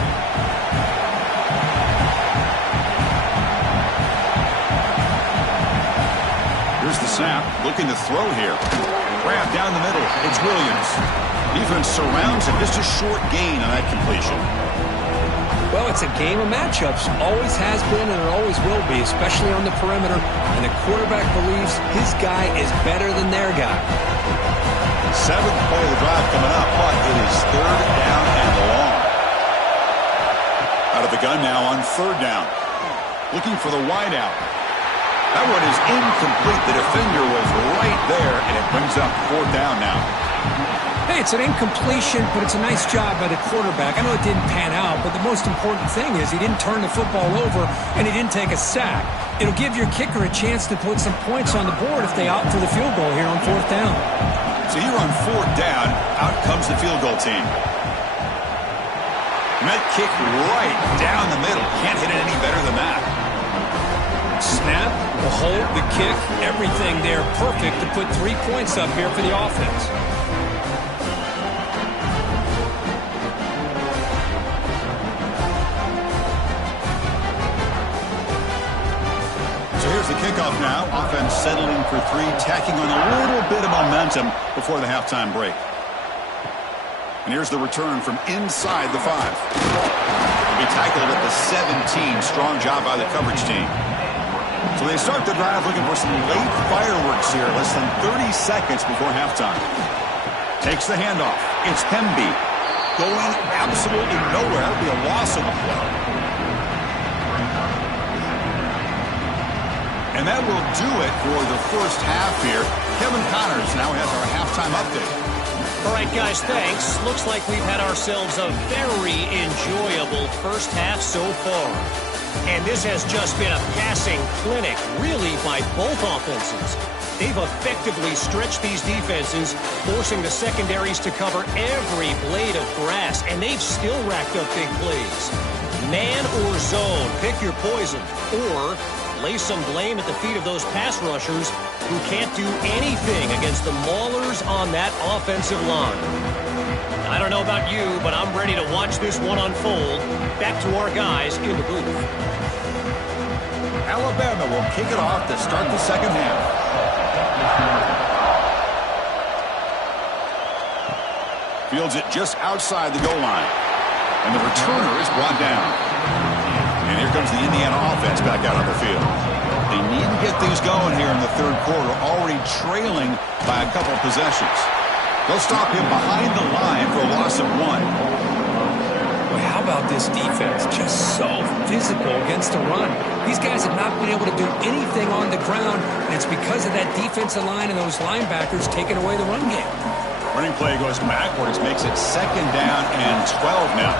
Here's the snap. Looking to throw here. Grab down the middle. It's Williams. Defense surrounds him. Just a short gain on that completion. Well, it's a game of matchups. Always has been and it always will be, especially on the perimeter. And the quarterback believes his guy is better than their guy. 7th play of the drive coming up, but it is 3rd down and long. Out of the gun now on 3rd down. Looking for the wideout. That one is incomplete. The defender was right there, and it brings up 4th down now. Hey, it's an incompletion, but it's a nice job by the quarterback. I know it didn't pan out, but the most important thing is he didn't turn the football over, and he didn't take a sack. It'll give your kicker a chance to put some points on the board if they opt for the field goal here on 4th down. So here on 4th down, out comes the field goal team. And that kick right down the middle. Can't hit it any better than that. Snap, the hold, the kick, everything there perfect to put 3 points up here for the offense. kickoff now. Offense settling for three, tacking on a little bit of momentum before the halftime break. And here's the return from inside the 5. He tackled at the 17. Strong job by the coverage team. So they start the drive looking for some late fireworks here. Less than 30 seconds before halftime. Takes the handoff. It's Hemby. Going absolutely nowhere. It'll be a loss of the play. And that will do it for the first half here. Kevin Connors now has our halftime update. All right, guys, thanks. Looks like we've had ourselves a very enjoyable first half so far. And this has just been a passing clinic, really, by both offenses. They've effectively stretched these defenses, forcing the secondaries to cover every blade of grass, and they've still racked up big plays. Man or zone, pick your poison, or lay some blame at the feet of those pass rushers who can't do anything against the maulers on that offensive line. I don't know about you, but I'm ready to watch this one unfold. Back to our guys in the booth. Alabama will kick it off to start the second half. Fields it just outside the goal line. And the returner is brought down. And here comes the Indiana offense back out on the field. They need to get things going here in the third quarter, already trailing by a couple possessions. They'll stop him behind the line for a loss of 1. Well, how about this defense? Just so physical against the run. These guys have not been able to do anything on the ground, and it's because of that defensive line and those linebackers taking away the run game. Running play goes backwards, makes it second down and 12 now.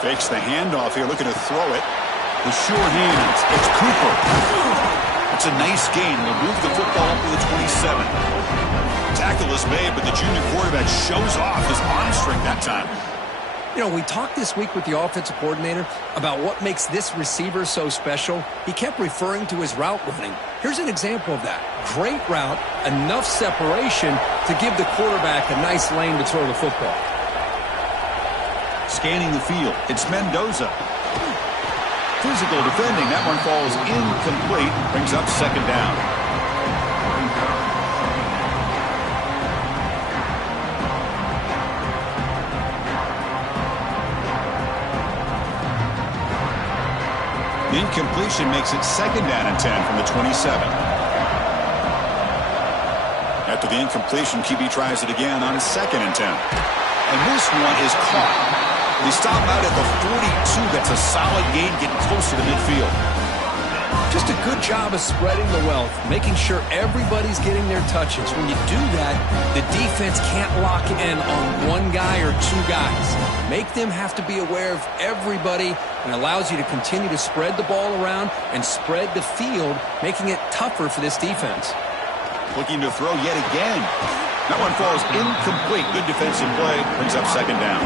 Fakes the handoff here, looking to throw it. The sure hands. It's Cooper. It's a nice gain. Will move the football up to the 27. Tackle is made, but the junior quarterback shows off his arm strength that time. You know, we talked this week with the offensive coordinator about what makes this receiver so special. He kept referring to his route running. Here's an example of that. Great route, enough separation to give the quarterback a nice lane to throw the football. Scanning the field, it's Mendoza. Physical defending, that one falls incomplete, brings up second down. The incompletion makes it second down and 10 from the 27. After the incompletion, QB tries it again on second and 10. And this one is caught. They stop out at the 42. That's a solid gain, getting closer to midfield. Just a good job of spreading the wealth, making sure everybody's getting their touches. When you do that, the defense can't lock in on one guy or two guys. Make them have to be aware of everybody, and allows you to continue to spread the ball around and spread the field, making it tougher for this defense. Looking to throw yet again. That one falls incomplete. Good defensive play, brings up second down.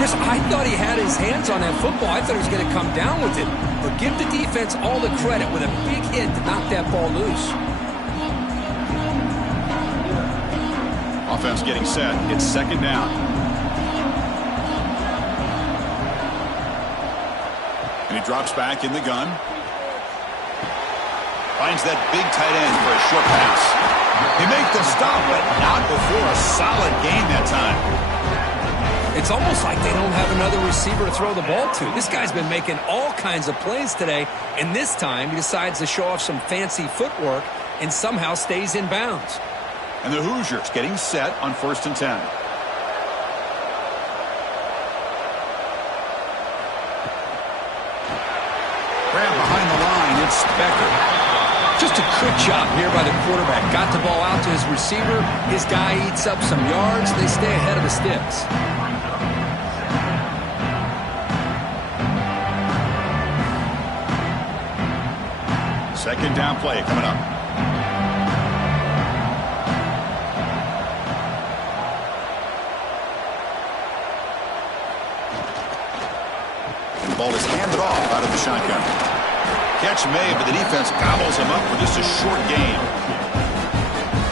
Chris, I thought he had his hands on that football. I thought he was going to come down with it. But give the defense all the credit with a big hit to knock that ball loose. Offense getting set. It's second down. And he drops back in the gun. Finds that big tight end for a short pass. They make the stop, but not before a solid gain that time. It's almost like they don't have another receiver to throw the ball to. This guy's been making all kinds of plays today, and this time he decides to show off some fancy footwork and somehow stays in bounds. And the Hoosiers getting set on 1st and 10. Grab behind the line, it's Becker. Just a quick job here by the quarterback. Got the ball out to his receiver. His guy eats up some yards. They stay ahead of the sticks. Second down play coming up. And the ball is handed off out of the shotgun. Catch made, but the defense gobbles him up for just a short gain.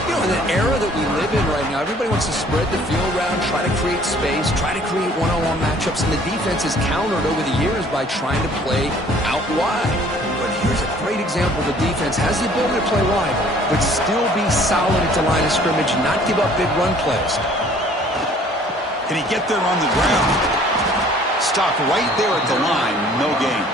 You in the era that we live in right now, everybody wants to spread the field around, try to create space, try to create one-on-one matchups, and the defense is countered over the years by trying to play out wide. But here's a great example. The defense has the ability to play wide, but still be solid at the line of scrimmage, not give up big run plays. Can he get there on the ground? Stop right there at the line, no gain.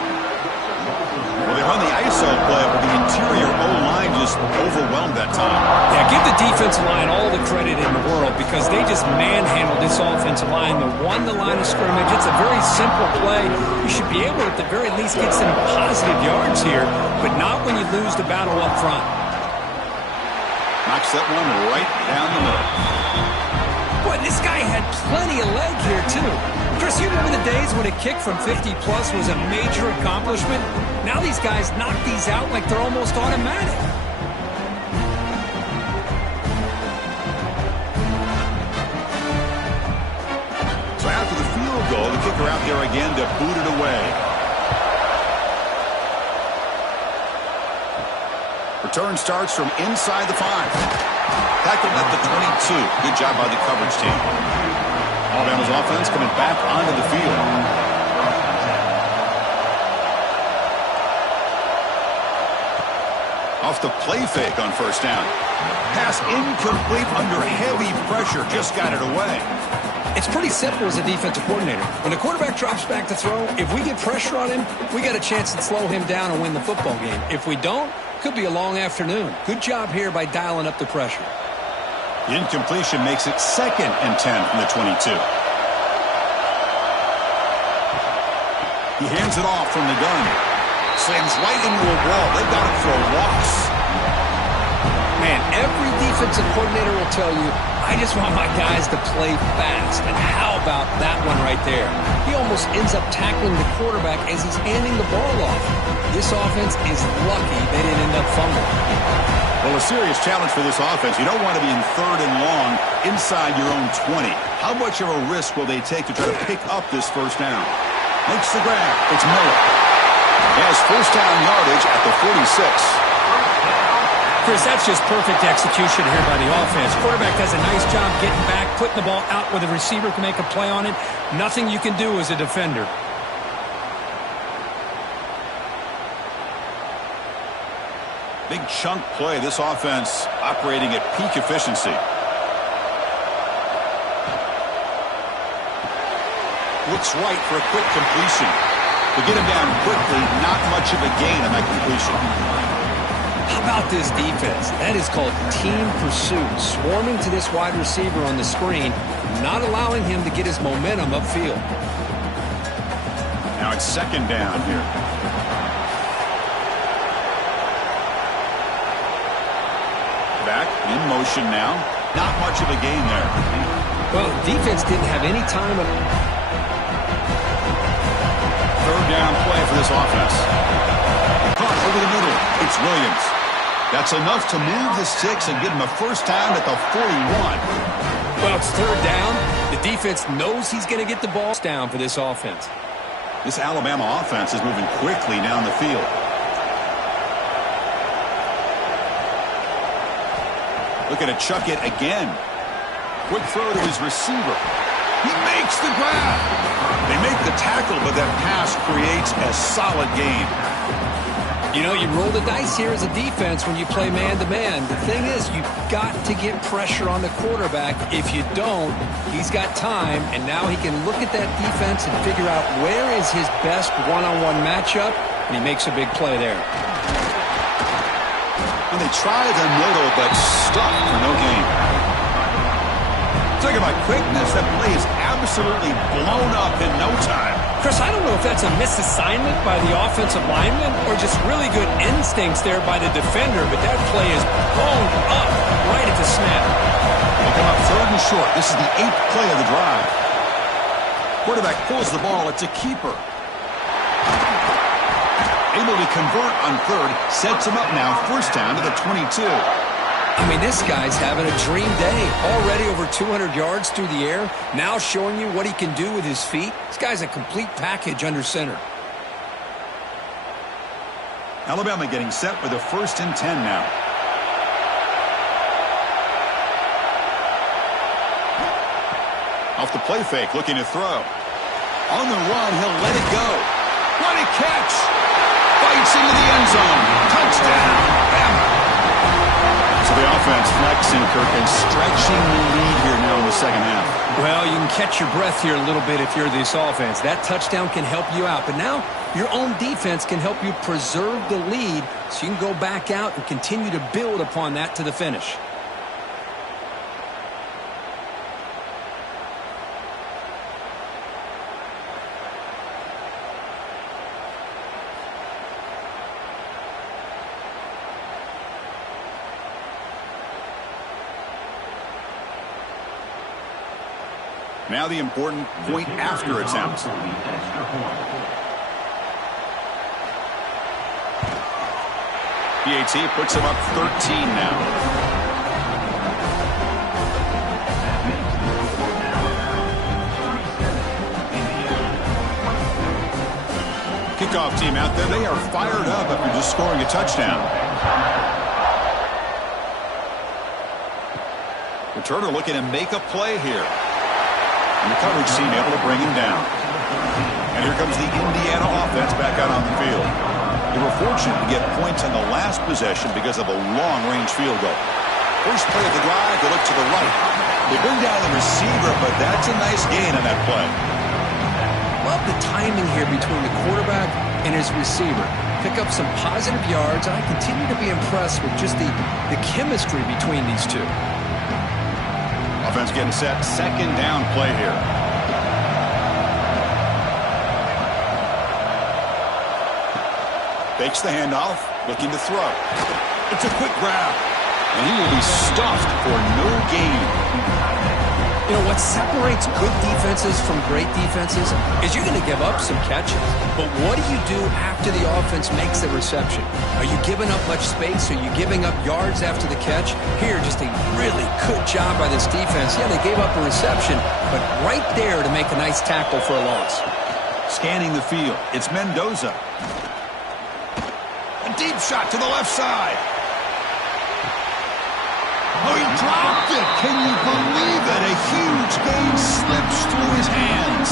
Well, they run the ISO play, but the interior O-line just overwhelmed that time. Yeah, give the defensive line all the credit in the world because they just manhandled this offensive line. They won the line of scrimmage. It's a very simple play. You should be able to, at the very least, get some positive yards here, but not when you lose the battle up front. Knocks that one right down the middle. Boy, this guy had plenty of leg here, too. Chris, you remember the days when a kick from 50-plus was a major accomplishment? Now these guys knock these out like they're almost automatic. So after the field goal, the kicker out there again to boot it away. Return starts from inside the 5. Tackled at the 22. Good job by the coverage team. Alabama's offense coming back onto the field. Off the play fake on first down. Pass incomplete under heavy pressure. Just got it away. It's pretty simple as a defensive coordinator. When the quarterback drops back to throw, if we get pressure on him, we got a chance to slow him down and win the football game. If we don't, could be a long afternoon. Good job here by dialing up the pressure. The incompletion makes it 2nd and 10 from the 22. He hands it off from the gun. Slams right into a wall. They've got it for a loss. Man, every defensive coordinator will tell you, I just want my guys to play fast. And how about that one right there? He almost ends up tackling the quarterback as he's handing the ball off. This offense is lucky they didn't end up fumbling. Well, a serious challenge for this offense. You don't want to be in 3rd and long inside your own 20. How much of a risk will they take to try to pick up this first down? Makes the grab. It's Miller. He has first down yardage at the 46. Chris, that's just perfect execution here by the offense. Quarterback does a nice job getting back, putting the ball out where the receiver can make a play on it. Nothing you can do as a defender. Big chunk play. This offense operating at peak efficiency. Looks right for a quick completion. To get him down quickly, not much of a gain on that completion. How about this defense? That is called team pursuit. Swarming to this wide receiver on the screen, not allowing him to get his momentum upfield. Now it's 2nd down here. Back in motion now. Not much of a gain there. Well, defense didn't have any time. 3rd down play for this offense. Caught over the middle. It's Williams. That's enough to move the sticks and give him a first down at the 41. Well, it's 3rd down. The defense knows he's going to get the ball down for this offense. This Alabama offense is moving quickly down the field. Looking to chuck it again. Quick throw to his receiver. He makes the grab. They make the tackle, but that pass creates a solid gain. You know, you roll the dice here as a defense when you play man-to-man. The thing is, you've got to get pressure on the quarterback. If you don't, he's got time, and now he can look at that defense and figure out where is his best one-on-one matchup, and he makes a big play there. And they try the middle, but stuck for no gain. Talking about quickness, that play is absolutely blown up in no time. Chris, I don't know if that's a misassignment by the offensive lineman or just really good instincts there by the defender, but that play is blown up right at the snap. They come up 3rd and short. This is the 8th play of the drive. Quarterback pulls the ball. It's a keeper. Able to convert on 3rd. Sets him up now. First down to the 22. I mean, this guy's having a dream day. Already over 200 yards through the air. Now showing you what he can do with his feet. This guy's a complete package under center. Alabama getting set with a 1st and 10 now. Off the play fake, looking to throw. On the run, he'll let it go. What a catch! Fights into the end zone. Touchdown, Bama. So the offense flexing, Kirk, and stretching the lead here now in the second half. Well, you can catch your breath here a little bit if you're this offense. That touchdown can help you out. But now your own defense can help you preserve the lead so you can go back out and continue to build upon that to the finish. Now the important point after attempt. PAT puts him up 13 now. Kickoff team out there. They are fired up after just scoring a touchdown. Returner looking to make a play here. And the coverage team able to bring him down. And here comes the Indiana offense back out on the field. They were fortunate to get points on the last possession because of a long-range field goal. First play of the drive, they look to the right. They bring down the receiver, but that's a nice gain on that play. Love the timing here between the quarterback and his receiver. Pick up some positive yards. I continue to be impressed with just the chemistry between these two. Offense getting set. Second down play here. Fakes the handoff. Looking to throw. It's a quick grab. And he will be stuffed for no gain. You know, what separates good defenses from great defenses is you're going to give up some catches. But what do you do after the offense makes the reception? Are you giving up much space? Are you giving up yards after the catch? Here, just a really good job by this defense. Yeah, they gave up a reception, but right there to make a nice tackle for a loss. Scanning the field. It's Mendoza. A deep shot to the left side. Oh, he dropped it. Can you believe it? A huge gain slips through his hands.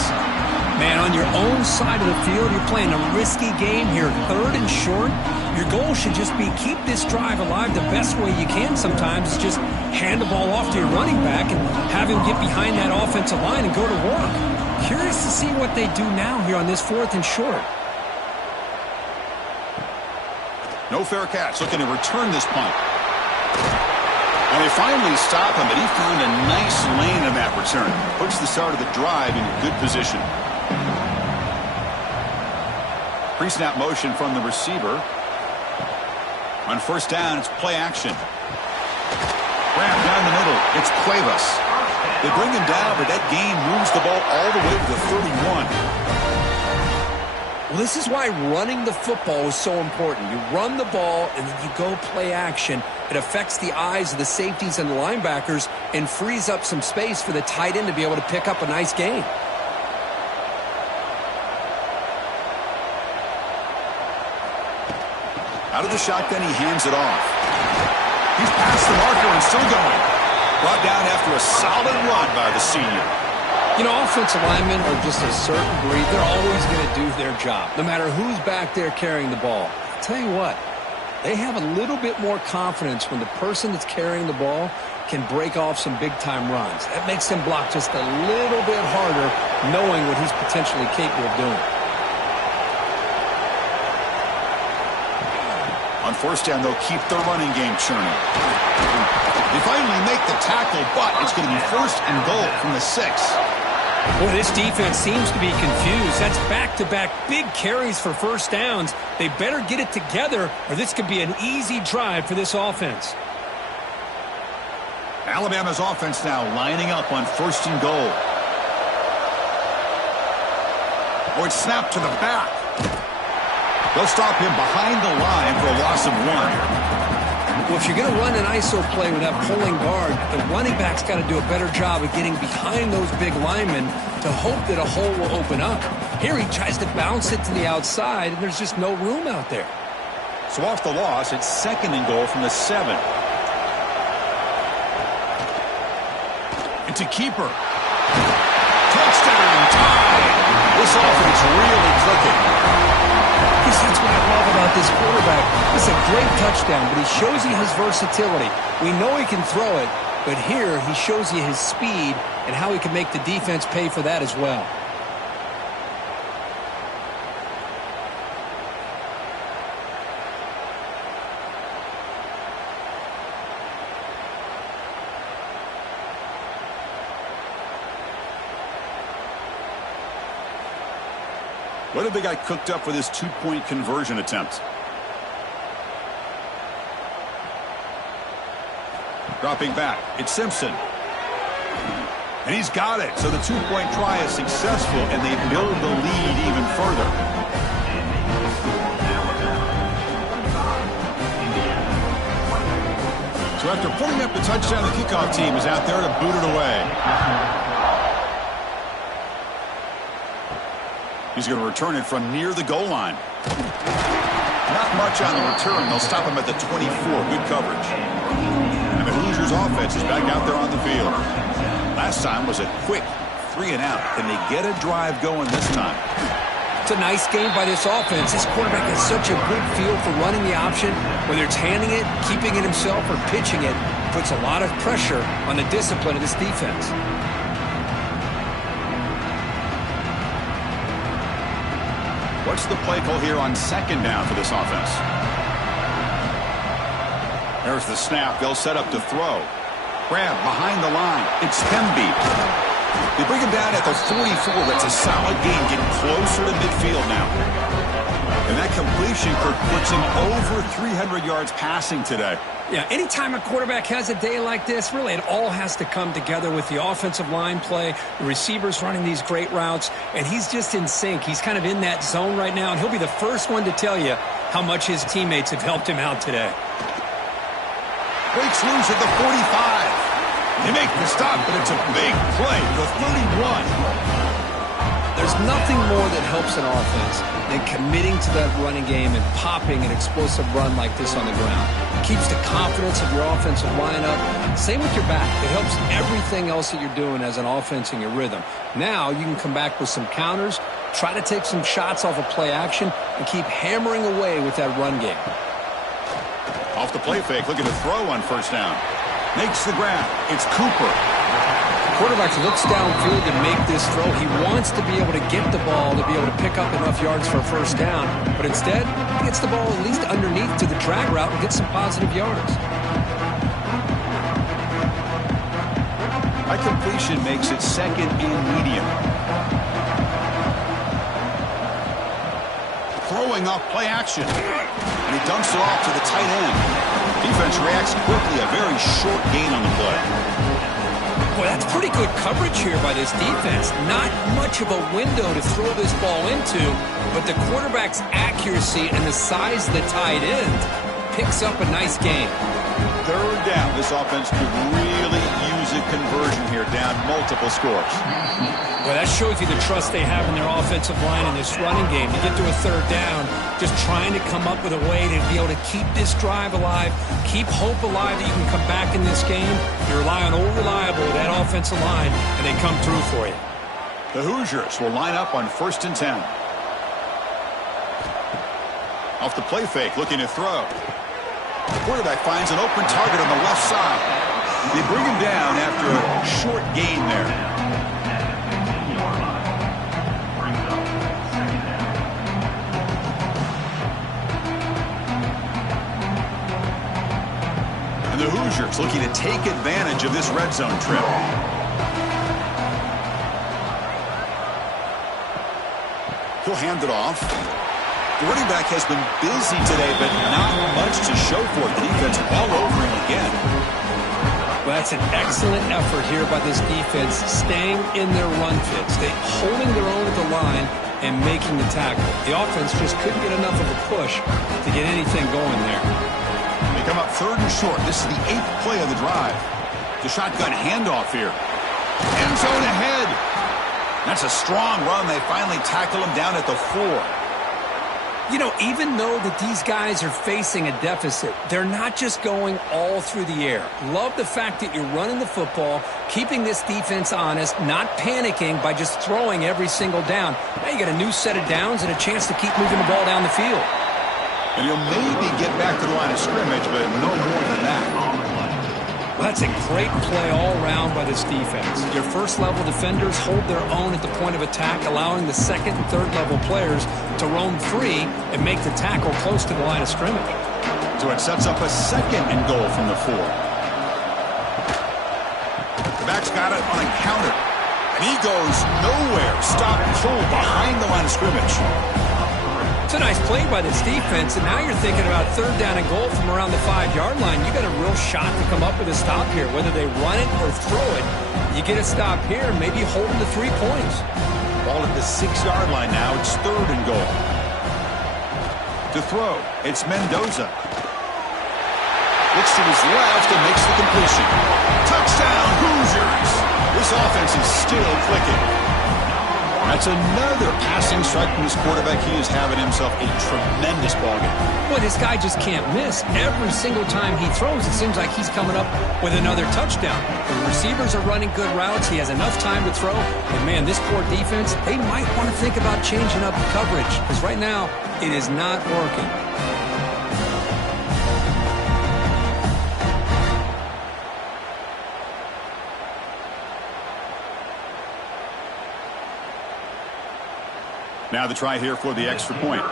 Man, on your own side of the field, you're playing a risky game here. Third and short. Your goal should just be keep this drive alive the best way you can sometimes. Is just hand the ball off to your running back and have him get behind that offensive line and go to work. Curious to see what they do now here on this fourth and short. No fair catch. Looking to return this punt. And they finally stop him, but he found a nice lane in that return. Puts the start of the drive in good position. Pre-snap motion from the receiver. On first down, it's play action. Grab down the middle. It's Cuevas. They bring him down, but that gain moves the ball all the way to the 31. Well, this is why running the football is so important. You run the ball, and then you go play action. It affects the eyes of the safeties and the linebackers and frees up some space for the tight end to be able to pick up a nice gain. Out of the shotgun, he hands it off. He's past the marker and still going. Brought down after a solid run by the senior. You know, offensive linemen are just a certain breed. They're always going to do their job, no matter who's back there carrying the ball. I'll tell you what, they have a little bit more confidence when the person that's carrying the ball can break off some big-time runs. That makes them block just a little bit harder, knowing what he's potentially capable of doing. On first down, they'll keep their running game churning. They finally make the tackle, but it's going to be first and goal from the 6. Boy, this defense seems to be confused. That's back-to-back big carries for first downs. They better get it together, or this could be an easy drive for this offense. Alabama's offense now lining up on first and goal. Oh, it's snapped to the back. They'll stop him behind the line for a loss of 1. Well, if you're going to run an ISO play with that pulling guard, the running back's got to do a better job of getting behind those big linemen to hope that a hole will open up. Here he tries to bounce it to the outside, and there's just no room out there. So off the loss, it's second and goal from the 7. It's a keeper. this offense really clicking. That's what I love about this quarterback. It's a great touchdown, but he shows you his versatility. We know he can throw it, but here he shows you his speed and how he can make the defense pay for that as well. What have they got cooked up for this two-point conversion attempt? Dropping back, it's Simpson. And he's got it. So the two-point try is successful, and they build the lead even further. So after putting up the touchdown, the kickoff team is out there to boot it away. He's going to return it from near the goal line. Not much on the return. They'll stop him at the 24. Good coverage. And the Hoosiers offense is back out there on the field. Last time was a quick 3-and-out. Can they get a drive going this time? It's a nice game by this offense. This quarterback has such a good feel for running the option. Whether it's handing it, keeping it himself, or pitching it, puts a lot of pressure on the discipline of this defense. What's the play call here on second down for this offense? There's the snap. They'll set up to throw. Grab behind the line. It's Hemby. They bring him down at the 44. That's a solid gain, getting closer to midfield now. And that completion, Kirk, puts him over 300 yards passing today. Yeah, anytime a quarterback has a day like this, really it all has to come together with the offensive line play, the receivers running these great routes, and he's just in sync. He's kind of in that zone right now, and he'll be the first one to tell you how much his teammates have helped him out today. Breaks loose at the 45. They make the stop, but it's a big play. The 31. There's nothing more that helps an offense than committing to that running game and popping an explosive run like this on the ground. It keeps the confidence of your offensive lineup. Same with your back. It helps everything else that you're doing as an offense in your rhythm. Now you can come back with some counters, try to take some shots off of play action, and keep hammering away with that run game. Off the play fake, looking to throw on first down. Makes the grab. It's Cooper. Quarterback looks downfield to make this throw. He wants to be able to get the ball to be able to pick up enough yards for a first down, but instead he gets the ball at least underneath to the drag route and gets some positive yards. High completion makes it second and medium. Throwing off play action, and he dumps it off to the tight end. Defense reacts quickly, a very short gain on the play. Boy, that's pretty good coverage here by this defense. Not much of a window to throw this ball into, but the quarterback's accuracy and the size of the tight end picks up a nice gain. Third down. This offense could really use a conversion here, down multiple scores. Well, that shows you the trust they have in their offensive line in this running game. You get to a third down, just trying to come up with a way to be able to keep this drive alive, keep hope alive that you can come back in this game. You rely on old reliable, that offensive line, and they come through for you. The Hoosiers will line up on 1st and 10. Off the play fake, looking to throw. The quarterback finds an open target on the left side. They bring him down after a short gain there. And the Hoosiers looking to take advantage of this red zone trip. He'll hand it off. The running back has been busy today, but not much to show for it. The defense all over him again. Well, that's an excellent effort here by this defense, staying in their run fits, holding their own at the line and making the tackle. The offense just couldn't get enough of a push to get anything going there. They come up 3rd and short. This is the 8th play of the drive. The shotgun handoff here. End zone ahead. That's a strong run. They finally tackle him down at the 4. You know, even though that these guys are facing a deficit, they're not just going all through the air. Love the fact that you're running the football, keeping this defense honest, not panicking by just throwing every single down. Now you got a new set of downs and a chance to keep moving the ball down the field. And he'll maybe get back to the line of scrimmage, but no more than that. That's a great play all around by this defense. Your first-level defenders hold their own at the point of attack, allowing the second and third-level players to roam free and make the tackle close to the line of scrimmage. So it sets up a second and goal from the 4. The back's got it on a counter. And he goes nowhere. Stop pull behind the line of scrimmage. It's a nice play by this defense, and now you're thinking about third down and goal from around the 5-yard line. You got a real shot to come up with a stop here. Whether they run it or throw it, you get a stop here, maybe hold them to 3 points. Ball at the 6-yard line now. It's third and goal. To throw, it's Mendoza. Looks to his left and makes the completion. Touchdown, Hoosiers! This offense is still clicking. That's another passing strike from this quarterback. He is having himself a tremendous ballgame. Boy, this guy just can't miss. Every single time he throws, it seems like he's coming up with another touchdown. The receivers are running good routes. He has enough time to throw. And, man, this poor defense, they might want to think about changing up coverage because right now it is not working. Now the try here for the extra point.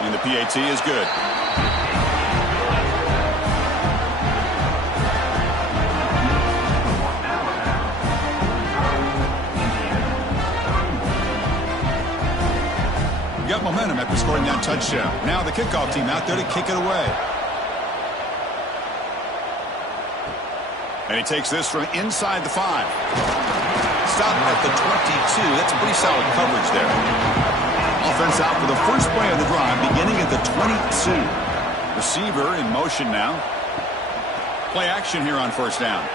And the PAT is good. Got momentum after scoring that touchdown. Now the kickoff team out there to kick it away. And he takes this from inside the 5. Stop at the 22. That's a pretty solid coverage there. Offense out for the first play of the drive, beginning at the 22. Receiver in motion now. Play action here on first down.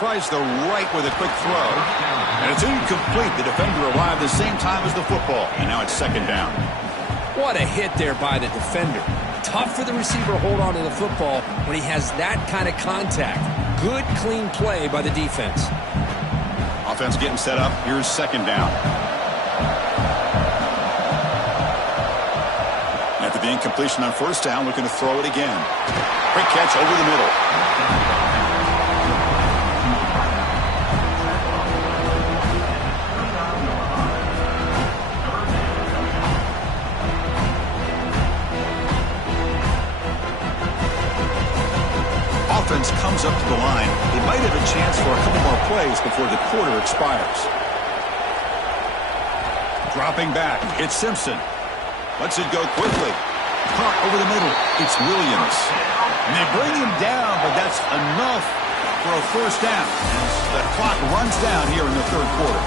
Tries the right with a quick throw. And it's incomplete. The defender arrived the same time as the football. And now it's second down. What a hit there by the defender. Tough for the receiver to hold on to the football when he has that kind of contact. Good, clean play by the defense. Offense getting set up. Here's second down. After the incompletion on first down, looking to throw it again. Quick catch over the middle. Offense comes up to the line. They might have a chance for a couple more plays before the quarter expires. Dropping back, it's Simpson. Lets it go quickly. Caught over the middle. It's Williams. And they bring him down, but that's enough for a first down. The clock runs down here in the third quarter.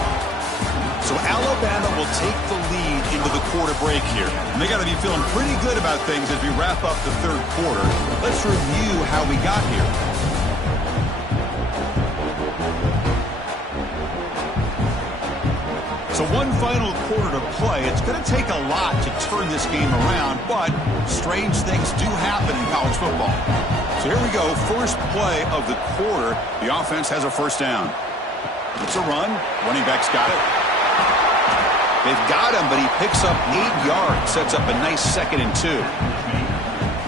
So Alabama will take the lead into the quarter break here. And they got to be feeling pretty good about things as we wrap up the third quarter. Let's review how we got here. So one final quarter to play. It's going to take a lot to turn this game around, but strange things do happen in college football. So here we go. First play of the quarter. The offense has a first down. It's a run. Running back's got it. They've got him, but he picks up 8 yards, sets up a nice 2nd and 2.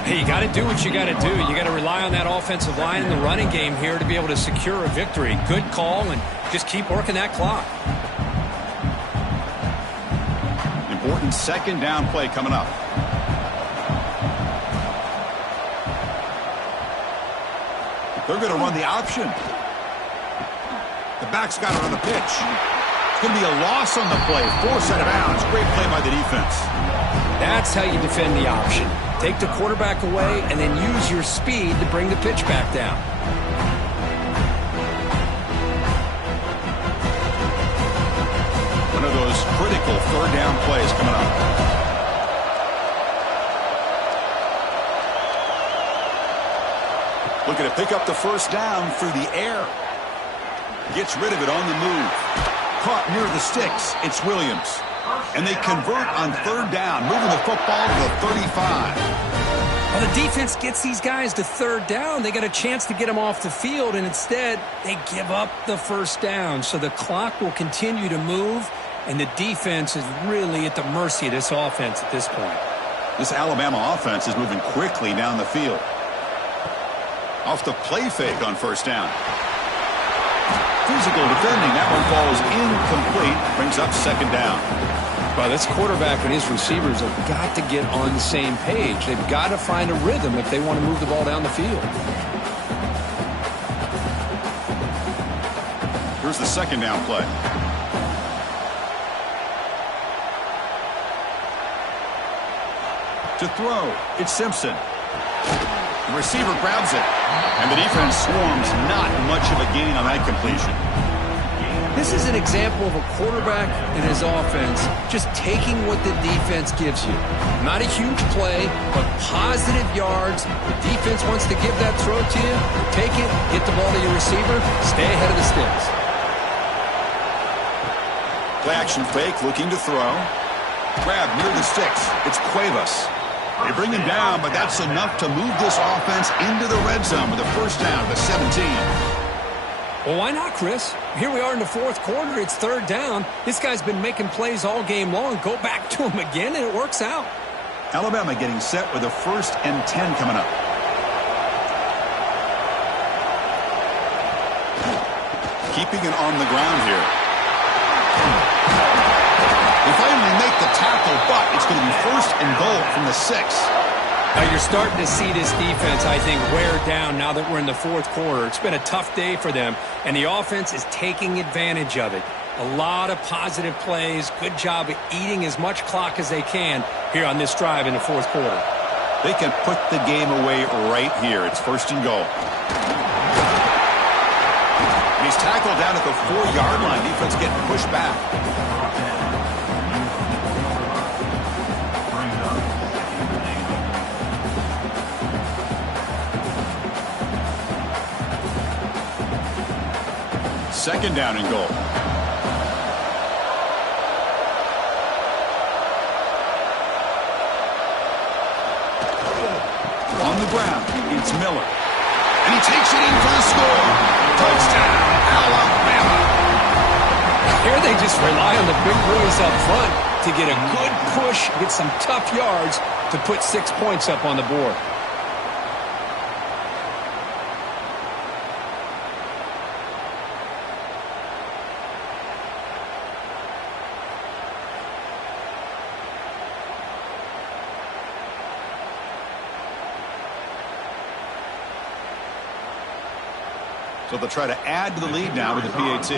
Hey, you got to do what you got to do. You got to rely on that offensive line in the running game here to be able to secure a victory. Good call, and just keep working that clock. Important second down play coming up. They're going to run the option. The back's got it on the pitch. It's going to be a loss on the play. Force out of bounds. Great play by the defense. That's how you defend the option. Take the quarterback away and then use your speed to bring the pitch back down. One of those critical third down plays coming up. Looking to pick up the first down through the air. Gets rid of it on the move. caught near the sticks. It's Williams. And they convert on third down, moving the football to the 35. Well, the defense gets these guys to third down. They got a chance to get them off the field, and instead they give up the first down. So the clock will continue to move, and the defense is really at the mercy of this offense at this point. This Alabama offense is moving quickly down the field. Off the play fake on first down. Physical defending. That one falls incomplete. Brings up second down. Well, this quarterback and his receivers have got to get on the same page. They've got to find a rhythm if they want to move the ball down the field. Here's the second down play. To throw, it's Simpson. The receiver grabs it, and the defense swarms. Not much of a gain on that completion. This is an example of a quarterback and his offense just taking what the defense gives you. Not a huge play, but positive yards. The defense wants to give that throw to you. Take it, get the ball to your receiver, stay ahead of the sticks. Play action fake, looking to throw. Grab near the sticks. It's Cuevas. They bring him down, but that's enough to move this offense into the red zone with a first down to 17. Well, why not, Chris? Here we are in the fourth quarter. It's third down. This guy's been making plays all game long. Go back to him again, and it works out. Alabama getting set with a 1st and 10 coming up. Keeping it on the ground here. They finally make the tackle, but it's going to be 1st and goal from the 6. Now you're starting to see this defense, I think, wear down now that we're in the fourth quarter. It's been a tough day for them, and the offense is taking advantage of it. A lot of positive plays. Good job of eating as much clock as they can here on this drive in the fourth quarter. They can put the game away right here. It's 1st and goal. He's tackled down at the 4-yard line. Defense getting pushed back. Second down and goal. On the ground, it's Miller. And he takes it in for the score. Touchdown, Alabama. Here they just rely on the big boys up front to get a good push, get some tough yards to put 6 points up on the board. So they'll try to add to the lead now with the PAT.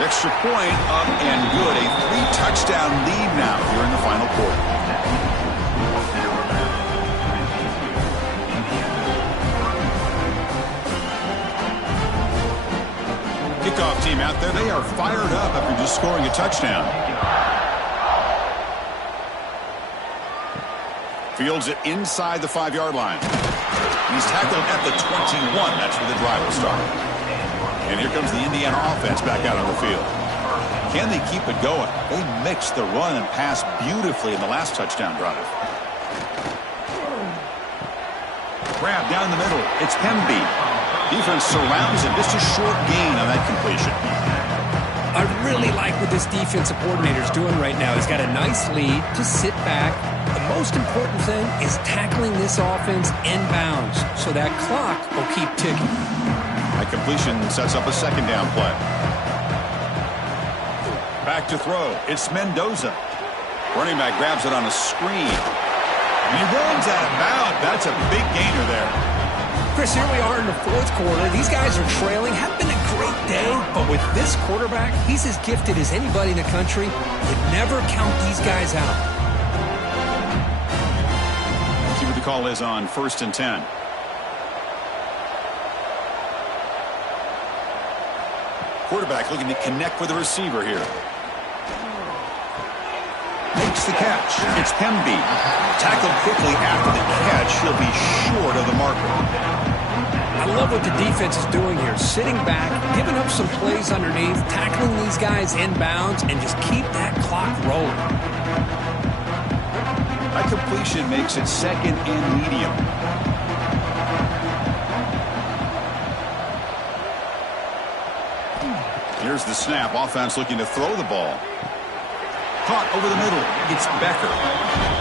Extra point up and good. A 3-touchdown lead now here in the final quarter. Kickoff team out there. They are fired up after just scoring a touchdown. Fields it inside the 5-yard line. He's tackled at the 21. That's where the drive will start. And here comes the Indiana offense back out on the field. Can they keep it going? They mixed the run and pass beautifully in the last touchdown drive. Grab down the middle. It's Pemby. Defense surrounds him. Just a short gain on that completion. I really like what this defensive coordinator is doing right now. He's got a nice lead to sit back. The most important thing is tackling this offense inbounds so that clock will keep ticking. That completion sets up a second down play. Back to throw. It's Mendoza. Running back grabs it on a screen. And he runs out of bounds. That's a big gainer there. Chris, here we are in the fourth quarter. These guys are trailing. Haven't been a great day, but with this quarterback, he's as gifted as anybody in the country. You never count these guys out. See what the call is on 1st and 10. Quarterback looking to connect with the receiver here. Makes the catch. It's Pemby. Tackled quickly after the catch. He'll be short of the marker. I love what the defense is doing here. Sitting back, giving up some plays underneath, tackling these guys inbounds, and just keep that clock rolling. That completion makes it second and medium. Here's the snap. Offense looking to throw the ball. Caught over the middle. It's Becker.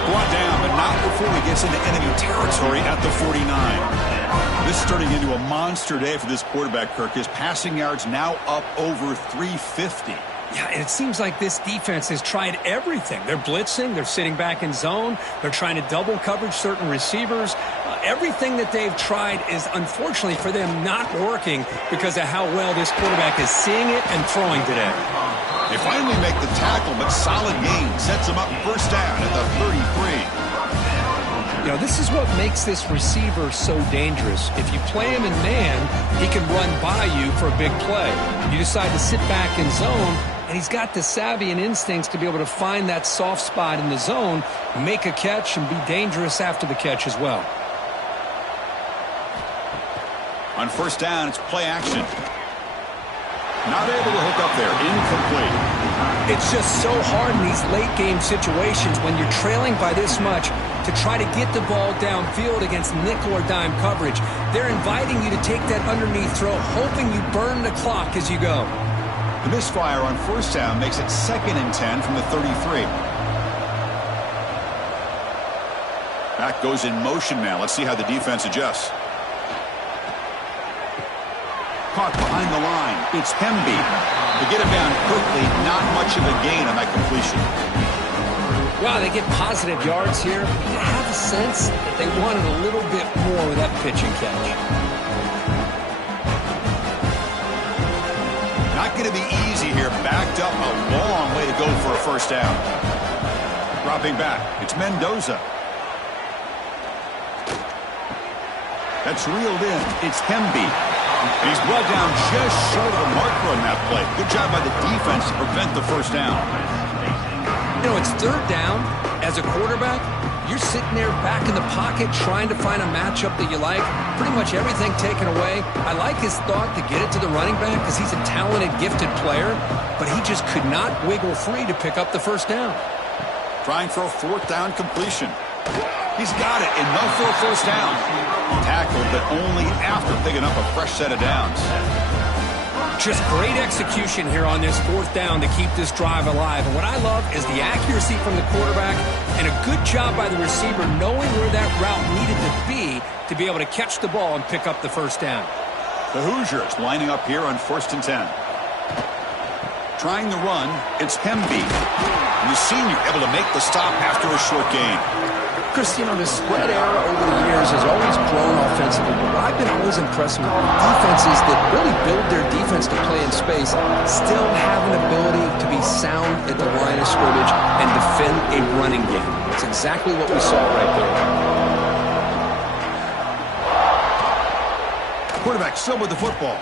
Brought down, but not before he gets into enemy territory at the 49. This is turning into a monster day for this quarterback, Kirk. His passing yards now up over 350. Yeah, and it seems like this defense has tried everything. They're blitzing. They're sitting back in zone. They're trying to double coverage certain receivers. Everything that they've tried is, unfortunately for them, not working because of how well this quarterback is seeing it and throwing today. They finally make the tackle, but solid gain sets them up first down at the 33. You know, this is what makes this receiver so dangerous. If you play him in man, he can run by you for a big play. You decide to sit back in zone, and he's got the savvy and instincts to be able to find that soft spot in the zone, make a catch, and be dangerous after the catch as well. On first down, it's play action. Not able to hook up there. Incomplete. It's just so hard in these late game situations when you're trailing by this much to try to get the ball downfield against nickel or dime coverage. They're inviting you to take that underneath throw, hoping you burn the clock as you go. The misfire on first down makes it second and 10 from the 33. Back goes in motion now. Let's see how the defense adjusts. Caught behind the line. It's Hemby. To get him down quickly, not much of a gain on that completion. Wow, they get positive yards here. You have a sense that they wanted a little bit more with that pitch and catch. Not going to be easy here. Backed up a long way to go for a first down. Dropping back. It's Mendoza. That's reeled in. It's Hemby. And he's brought down just short of the marker on that play. Good job by the defense to prevent the first down. You know, it's third down. As a quarterback, you're sitting there back in the pocket trying to find a matchup that you like. Pretty much everything taken away. I like his thought to get it to the running back because he's a talented, gifted player, but he just could not wiggle free to pick up the first down. Trying for a fourth down completion. He's got it. Enough for a first down. Tackled, but only after picking up a fresh set of downs. Just great execution here on this fourth down to keep this drive alive. And what I love is the accuracy from the quarterback and a good job by the receiver knowing where that route needed to be able to catch the ball and pick up the first down. The Hoosiers lining up here on first and 10. Trying the run, it's Hemby. And the senior able to make the stop after a short gain. Chris, you know, the spread era over the years has always grown offensively, but I've been always impressed with defenses that really build their defense to play in space, still have an ability to be sound at the line of scrimmage and defend a running game. That's exactly what we saw right there. Quarterback still with the football.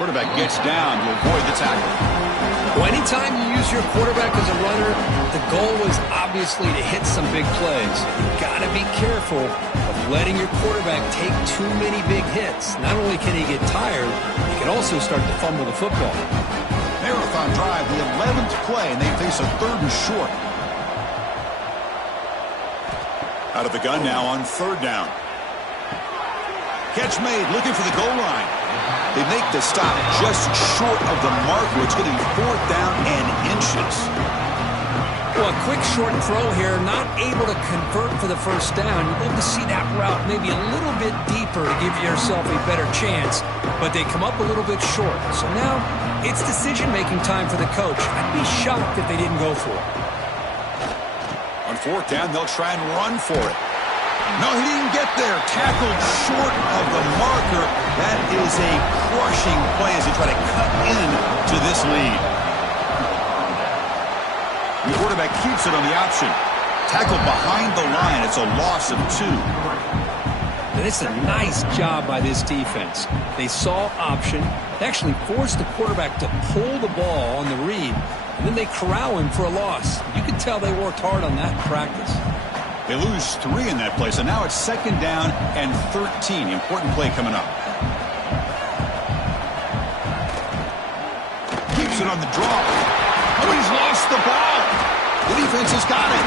Quarterback gets down to avoid the tackle. Well, anytime you use your quarterback as a runner, the goal was obviously to hit some big plays. You've got to be careful of letting your quarterback take too many big hits. Not only can he get tired, he can also start to fumble the football. Marathon drive, the 11th play, and they face a third and short. Out of the gun now on third down. Catch made, looking for the goal line. They make the stop just short of the marker. It's going to be fourth down and inches. Well, a quick short throw here, not able to convert for the first down. You'd love to see that route maybe a little bit deeper to give yourself a better chance, but they come up a little bit short. So now it's decision-making time for the coach. I'd be shocked if they didn't go for it. On fourth down, they'll try and run for it. No, he didn't get there. Tackled short of the marker. That is a crushing play as they try to cut in to this lead. The quarterback keeps it on the option. Tackled behind the line. It's a loss of 2. And it's a nice job by this defense. They saw option. They actually forced the quarterback to pull the ball on the read, and then they corral him for a loss. You can tell they worked hard on that in practice. They lose 3 in that play, so now it's 2nd down and 13. Important play coming up. Keeps it on the draw. Oh, he's lost the ball. The defense has got it.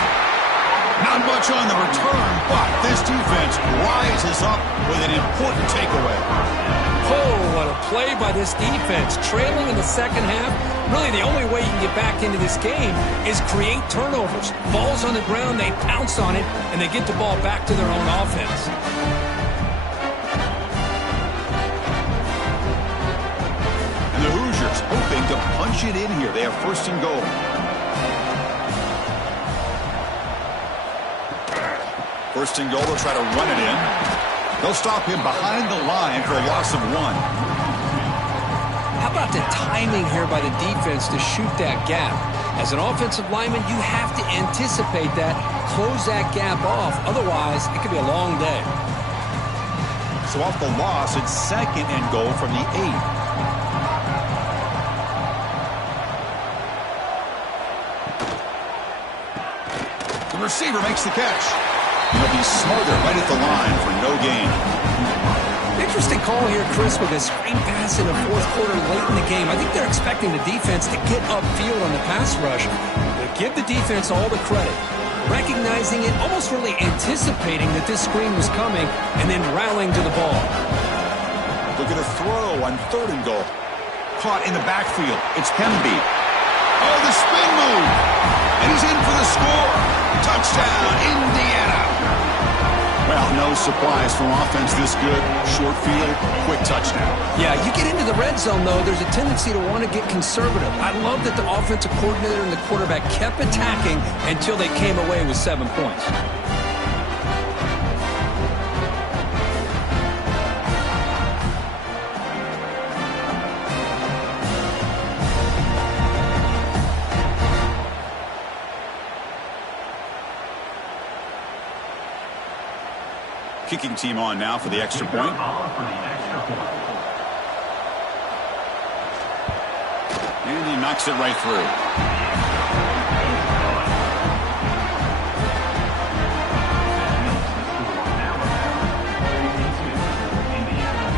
Not much on the return, but this defense rises up with an important takeaway. Oh, what a play by this defense. Trailing in the second half, really the only way you can get back into this game is create turnovers. Ball's on the ground, they pounce on it, and they get the ball back to their own offense. And the Hoosiers hoping to punch it in here. They have 1st and goal. First and goal, they'll try to run it in. They'll stop him behind the line for a loss of 1. How about the timing here by the defense to shoot that gap? As an offensive lineman, you have to anticipate that, close that gap off. Otherwise, it could be a long day. So off the loss, it's 2nd and goal from the 8. The receiver makes the catch. He'll be smothered right at the line for no gain. Interesting call here, Chris, with a screen pass in the 4th quarter late in the game. I think they're expecting the defense to get upfield on the pass rush. But give the defense all the credit. Recognizing it, almost really anticipating that this screen was coming, and then rallying to the ball. Look at a throw on 3rd and goal. Caught in the backfield. It's Hemby. Oh, the spin move. And he's in for the score. Touchdown, Indiana. Well, no surprise from offense this good. Short field, quick touchdown. Yeah, you get into the red zone, though, there's a tendency to want to get conservative. I love that the offensive coordinator and the quarterback kept attacking until they came away with 7 points. Kicking team on now for the extra point. And he knocks it right through.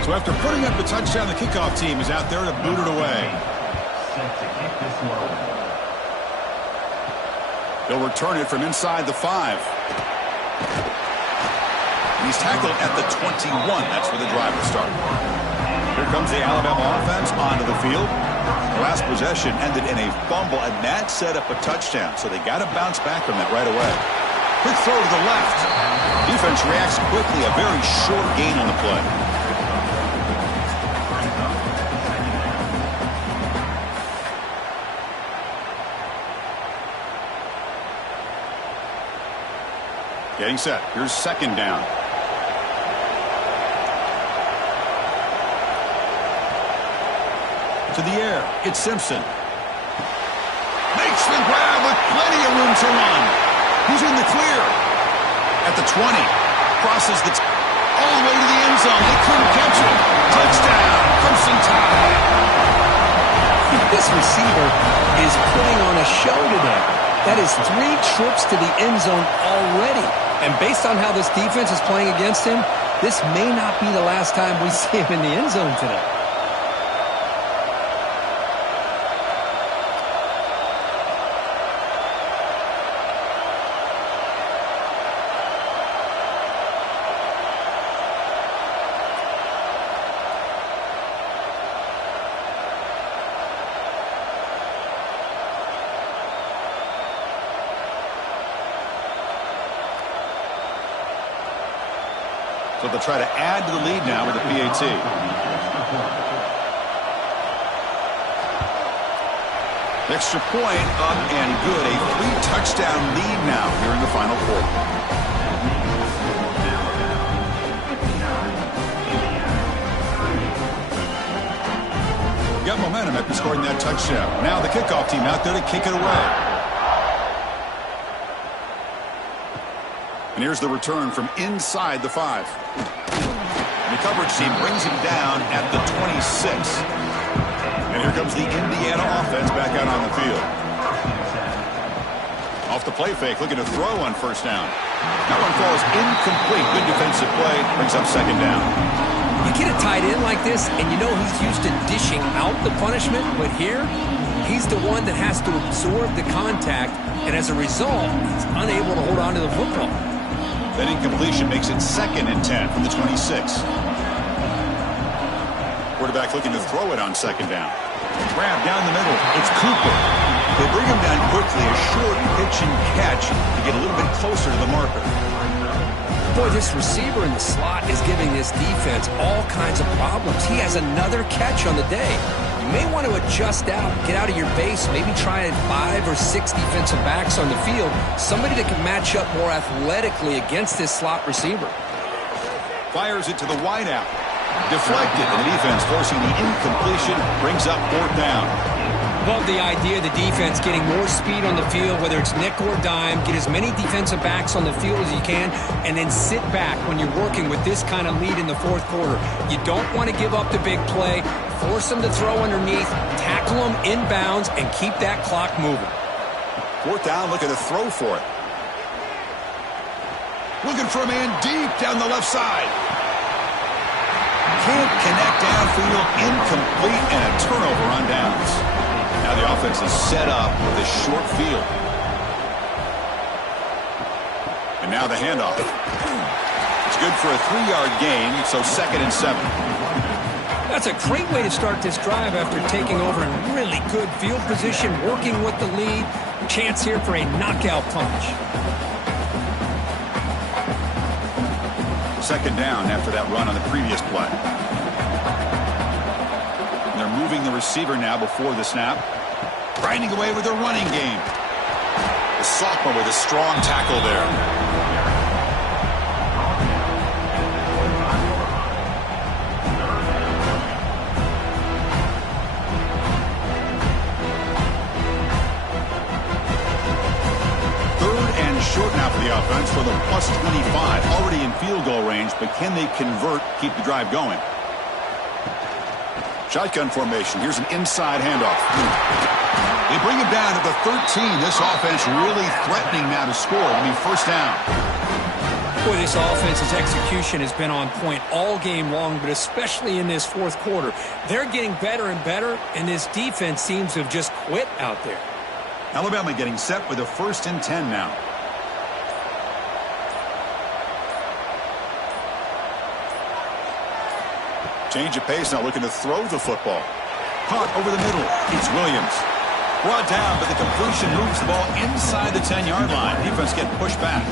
So after putting up the touchdown, the kickoff team is out there to boot it away. They'll return it from inside the 5. He's tackled at the 21. That's where the drive will start. Here comes the Alabama offense onto the field. The last possession ended in a fumble, and that set up a touchdown. So they got to bounce back from that right away. Quick throw to the left. Defense reacts quickly. A very short gain on the play. Getting set. Here's 2nd down. To the air. It's Simpson. Makes the grab with plenty of room to run. He's in the clear. At the 20. Crosses the all the way to the end zone. They couldn't catch him. Touchdown. Crimson Tide. This receiver is putting on a show today. That is 3 trips to the end zone already. And based on how this defense is playing against him, this may not be the last time we see him in the end zone today. So they'll try to add to the lead now with the PAT. Extra point up and good. A 3-touchdown lead now here in the final quarter. Got momentum after scoring that touchdown. Now the kickoff team out there to kick it away. And here's the return from inside the 5. And the coverage team brings him down at the 26. And here comes the Indiana offense back out on the field. Off the play fake, looking to throw on first down. That one falls incomplete. Good defensive play, brings up second down. You get a tight end like this, and you know he's used to dishing out the punishment, but here, he's the one that has to absorb the contact, and as a result, he's unable to hold on to the football. That incompletion makes it 2nd and 10 from the 26. Quarterback looking to throw it on second down. Grab down the middle. It's Cooper. They bring him down quickly, a short pitch and catch to get a little bit closer to the marker. Boy, this receiver in the slot is giving this defense all kinds of problems. He has another catch on the day. You may want to adjust out, get out of your base, maybe try 5 or 6 defensive backs on the field, somebody that can match up more athletically against this slot receiver. Fires it to the wideout. Deflected, and the defense forcing the incompletion, brings up 4th down. Love the idea of the defense getting more speed on the field, whether it's nickel or dime, get as many defensive backs on the field as you can, and then sit back when you're working with this kind of lead in the 4th quarter. You don't want to give up the big play, force them to throw underneath, tackle them inbounds, and keep that clock moving. 4th down, looking to throw for it. Looking for a man deep down the left side. Can't connect downfield, incomplete, and a turnover on downs. Now the offense is set up with a short field. And now the handoff. It's good for a 3-yard gain, so 2nd and 7. That's a great way to start this drive after taking over in really good field position, working with the lead. Chance here for a knockout punch. 2nd down after that run on the previous play. And they're moving the receiver now before the snap. Grinding away with their running game. The sophomore with a strong tackle there. Short now for the offense for the +25. Already in field goal range, but can they convert, keep the drive going? Shotgun formation. Here's an inside handoff. They bring him down at the 13. This offense really threatening now to score. It'll be 1st down. Boy, this offense's execution has been on point all game long, but especially in this 4th quarter. They're getting better and better, and this defense seems to have just quit out there. Alabama getting set with a 1st and 10 now. Change of pace now, looking to throw the football. Caught over the middle. It's Williams. Brought down, but the completion moves the ball inside the 10-yard line. Defense getting pushed back.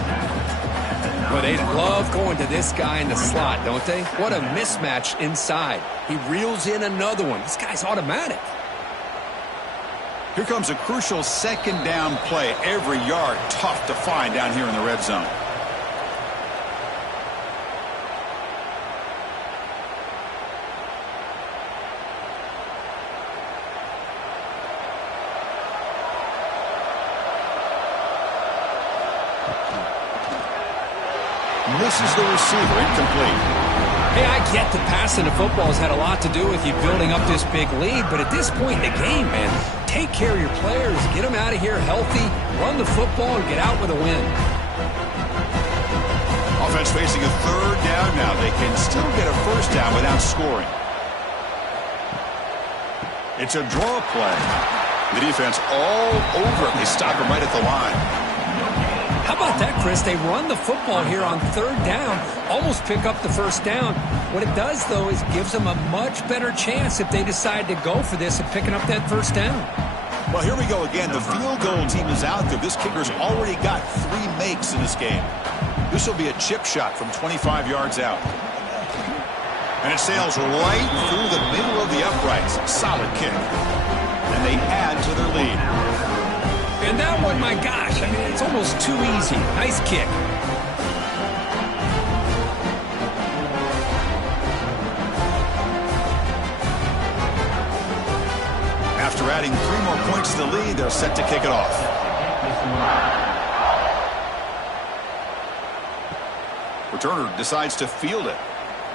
Well, they love going to this guy in the slot, don't they? What a mismatch inside. He reels in another one. This guy's automatic. Here comes a crucial 2nd down play. Every yard tough to find down here in the red zone. Misses the receiver, incomplete. Hey, I get the passing of football has had a lot to do with you building up this big lead, but at this point in the game, man, take care of your players, get them out of here healthy, run the football, and get out with a win. Offense facing a 3rd down now. They can still get a 1st down without scoring. It's a draw play. The defense all over it. They stop him right at the line. How about that, Chris? They run the football here on 3rd down, almost pick up the 1st down. What it does, though, is gives them a much better chance if they decide to go for this and picking up that 1st down. Well, here we go again. The field goal team is out there. This kicker's already got 3 makes in this game. This will be a chip shot from 25 yards out. And it sails right through the middle of the uprights. Solid kick. And they add to their lead. And that one, my gosh, I mean, it's almost too easy. Nice kick. After adding 3 more points to the lead, they're set to kick it off. Returner decides to field it.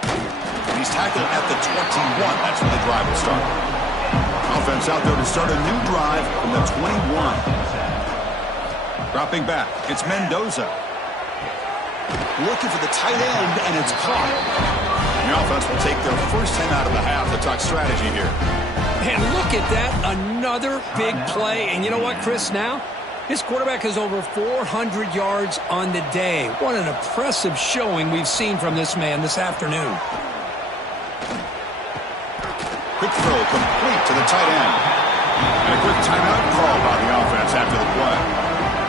And he's tackled at the 21. That's where the drive will start. Offense out there to start a new drive from the 21. Dropping back, it's Mendoza. Looking for the tight end, and it's caught. The offense will take their first time out of the half to talk strategy here. And look at that, another big play. And you know what, Chris, now? His quarterback has over 400 yards on the day. What an impressive showing we've seen from this man this afternoon. Quick throw complete to the tight end. And a quick timeout call by the offense after the play.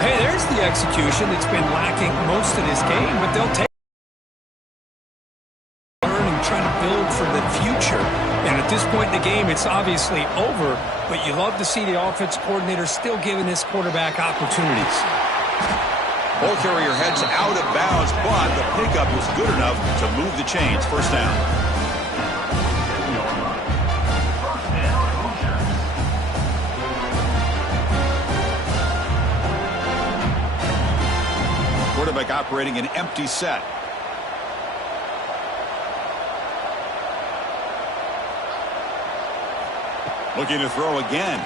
Hey, there's the execution that's been lacking most of this game, but they'll take and try to build for the future. And at this point in the game, it's obviously over, but you love to see the offense coordinator still giving this quarterback opportunities. Ball carrier heads out of bounds, but the pickup was good enough to move the chains. First down. Quarterback operating an empty set. Looking to throw again.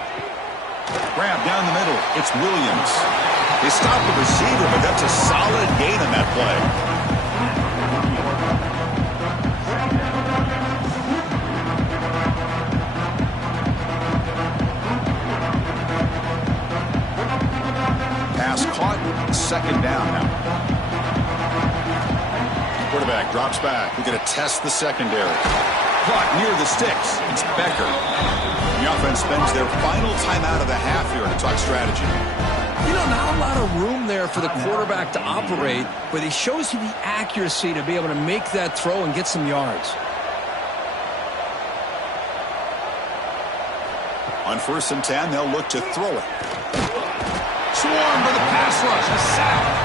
Grab down the middle. It's Williams. They stop the receiver, but that's a solid gain on that play. Pass caught. Second down now. Quarterback drops back. We're going to test the secondary. Clock near the sticks. It's Becker. The offense spends their final timeout of the half here to talk strategy. You know, not a lot of room there for the quarterback to operate, but he shows you the accuracy to be able to make that throw and get some yards. On 1st and 10, they'll look to throw it. Swarm for the pass rush. A sack.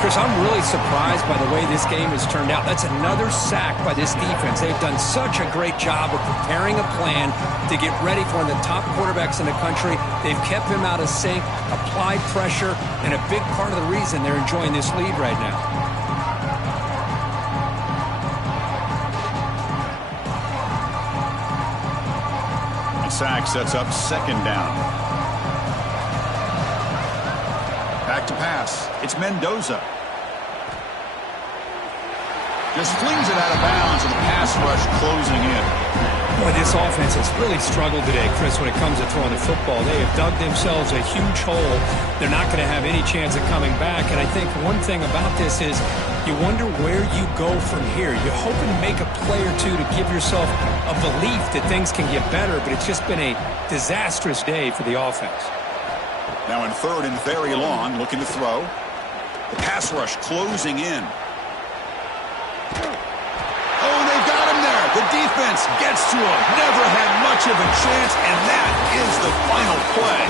Chris, I'm really surprised by the way this game has turned out. That's another sack by this defense. They've done such a great job of preparing a plan to get ready for one of the top quarterbacks in the country. They've kept him out of sync, applied pressure, and a big part of the reason they're enjoying this lead right now. The sack sets up second down. Back to pass. It's Mendoza. Just flings it out of bounds, and the pass rush closing in. Boy, this offense has really struggled today, Chris, when it comes to throwing the football. They have dug themselves a huge hole. They're not going to have any chance of coming back. And I think one thing about this is you wonder where you go from here. You're hoping to make a play or two to give yourself a belief that things can get better, but it's just been a disastrous day for the offense. Now in 3rd and very long, looking to throw. The pass rush closing in. Oh, they've got him there. The defense gets to him. Never had much of a chance, and that is the final play.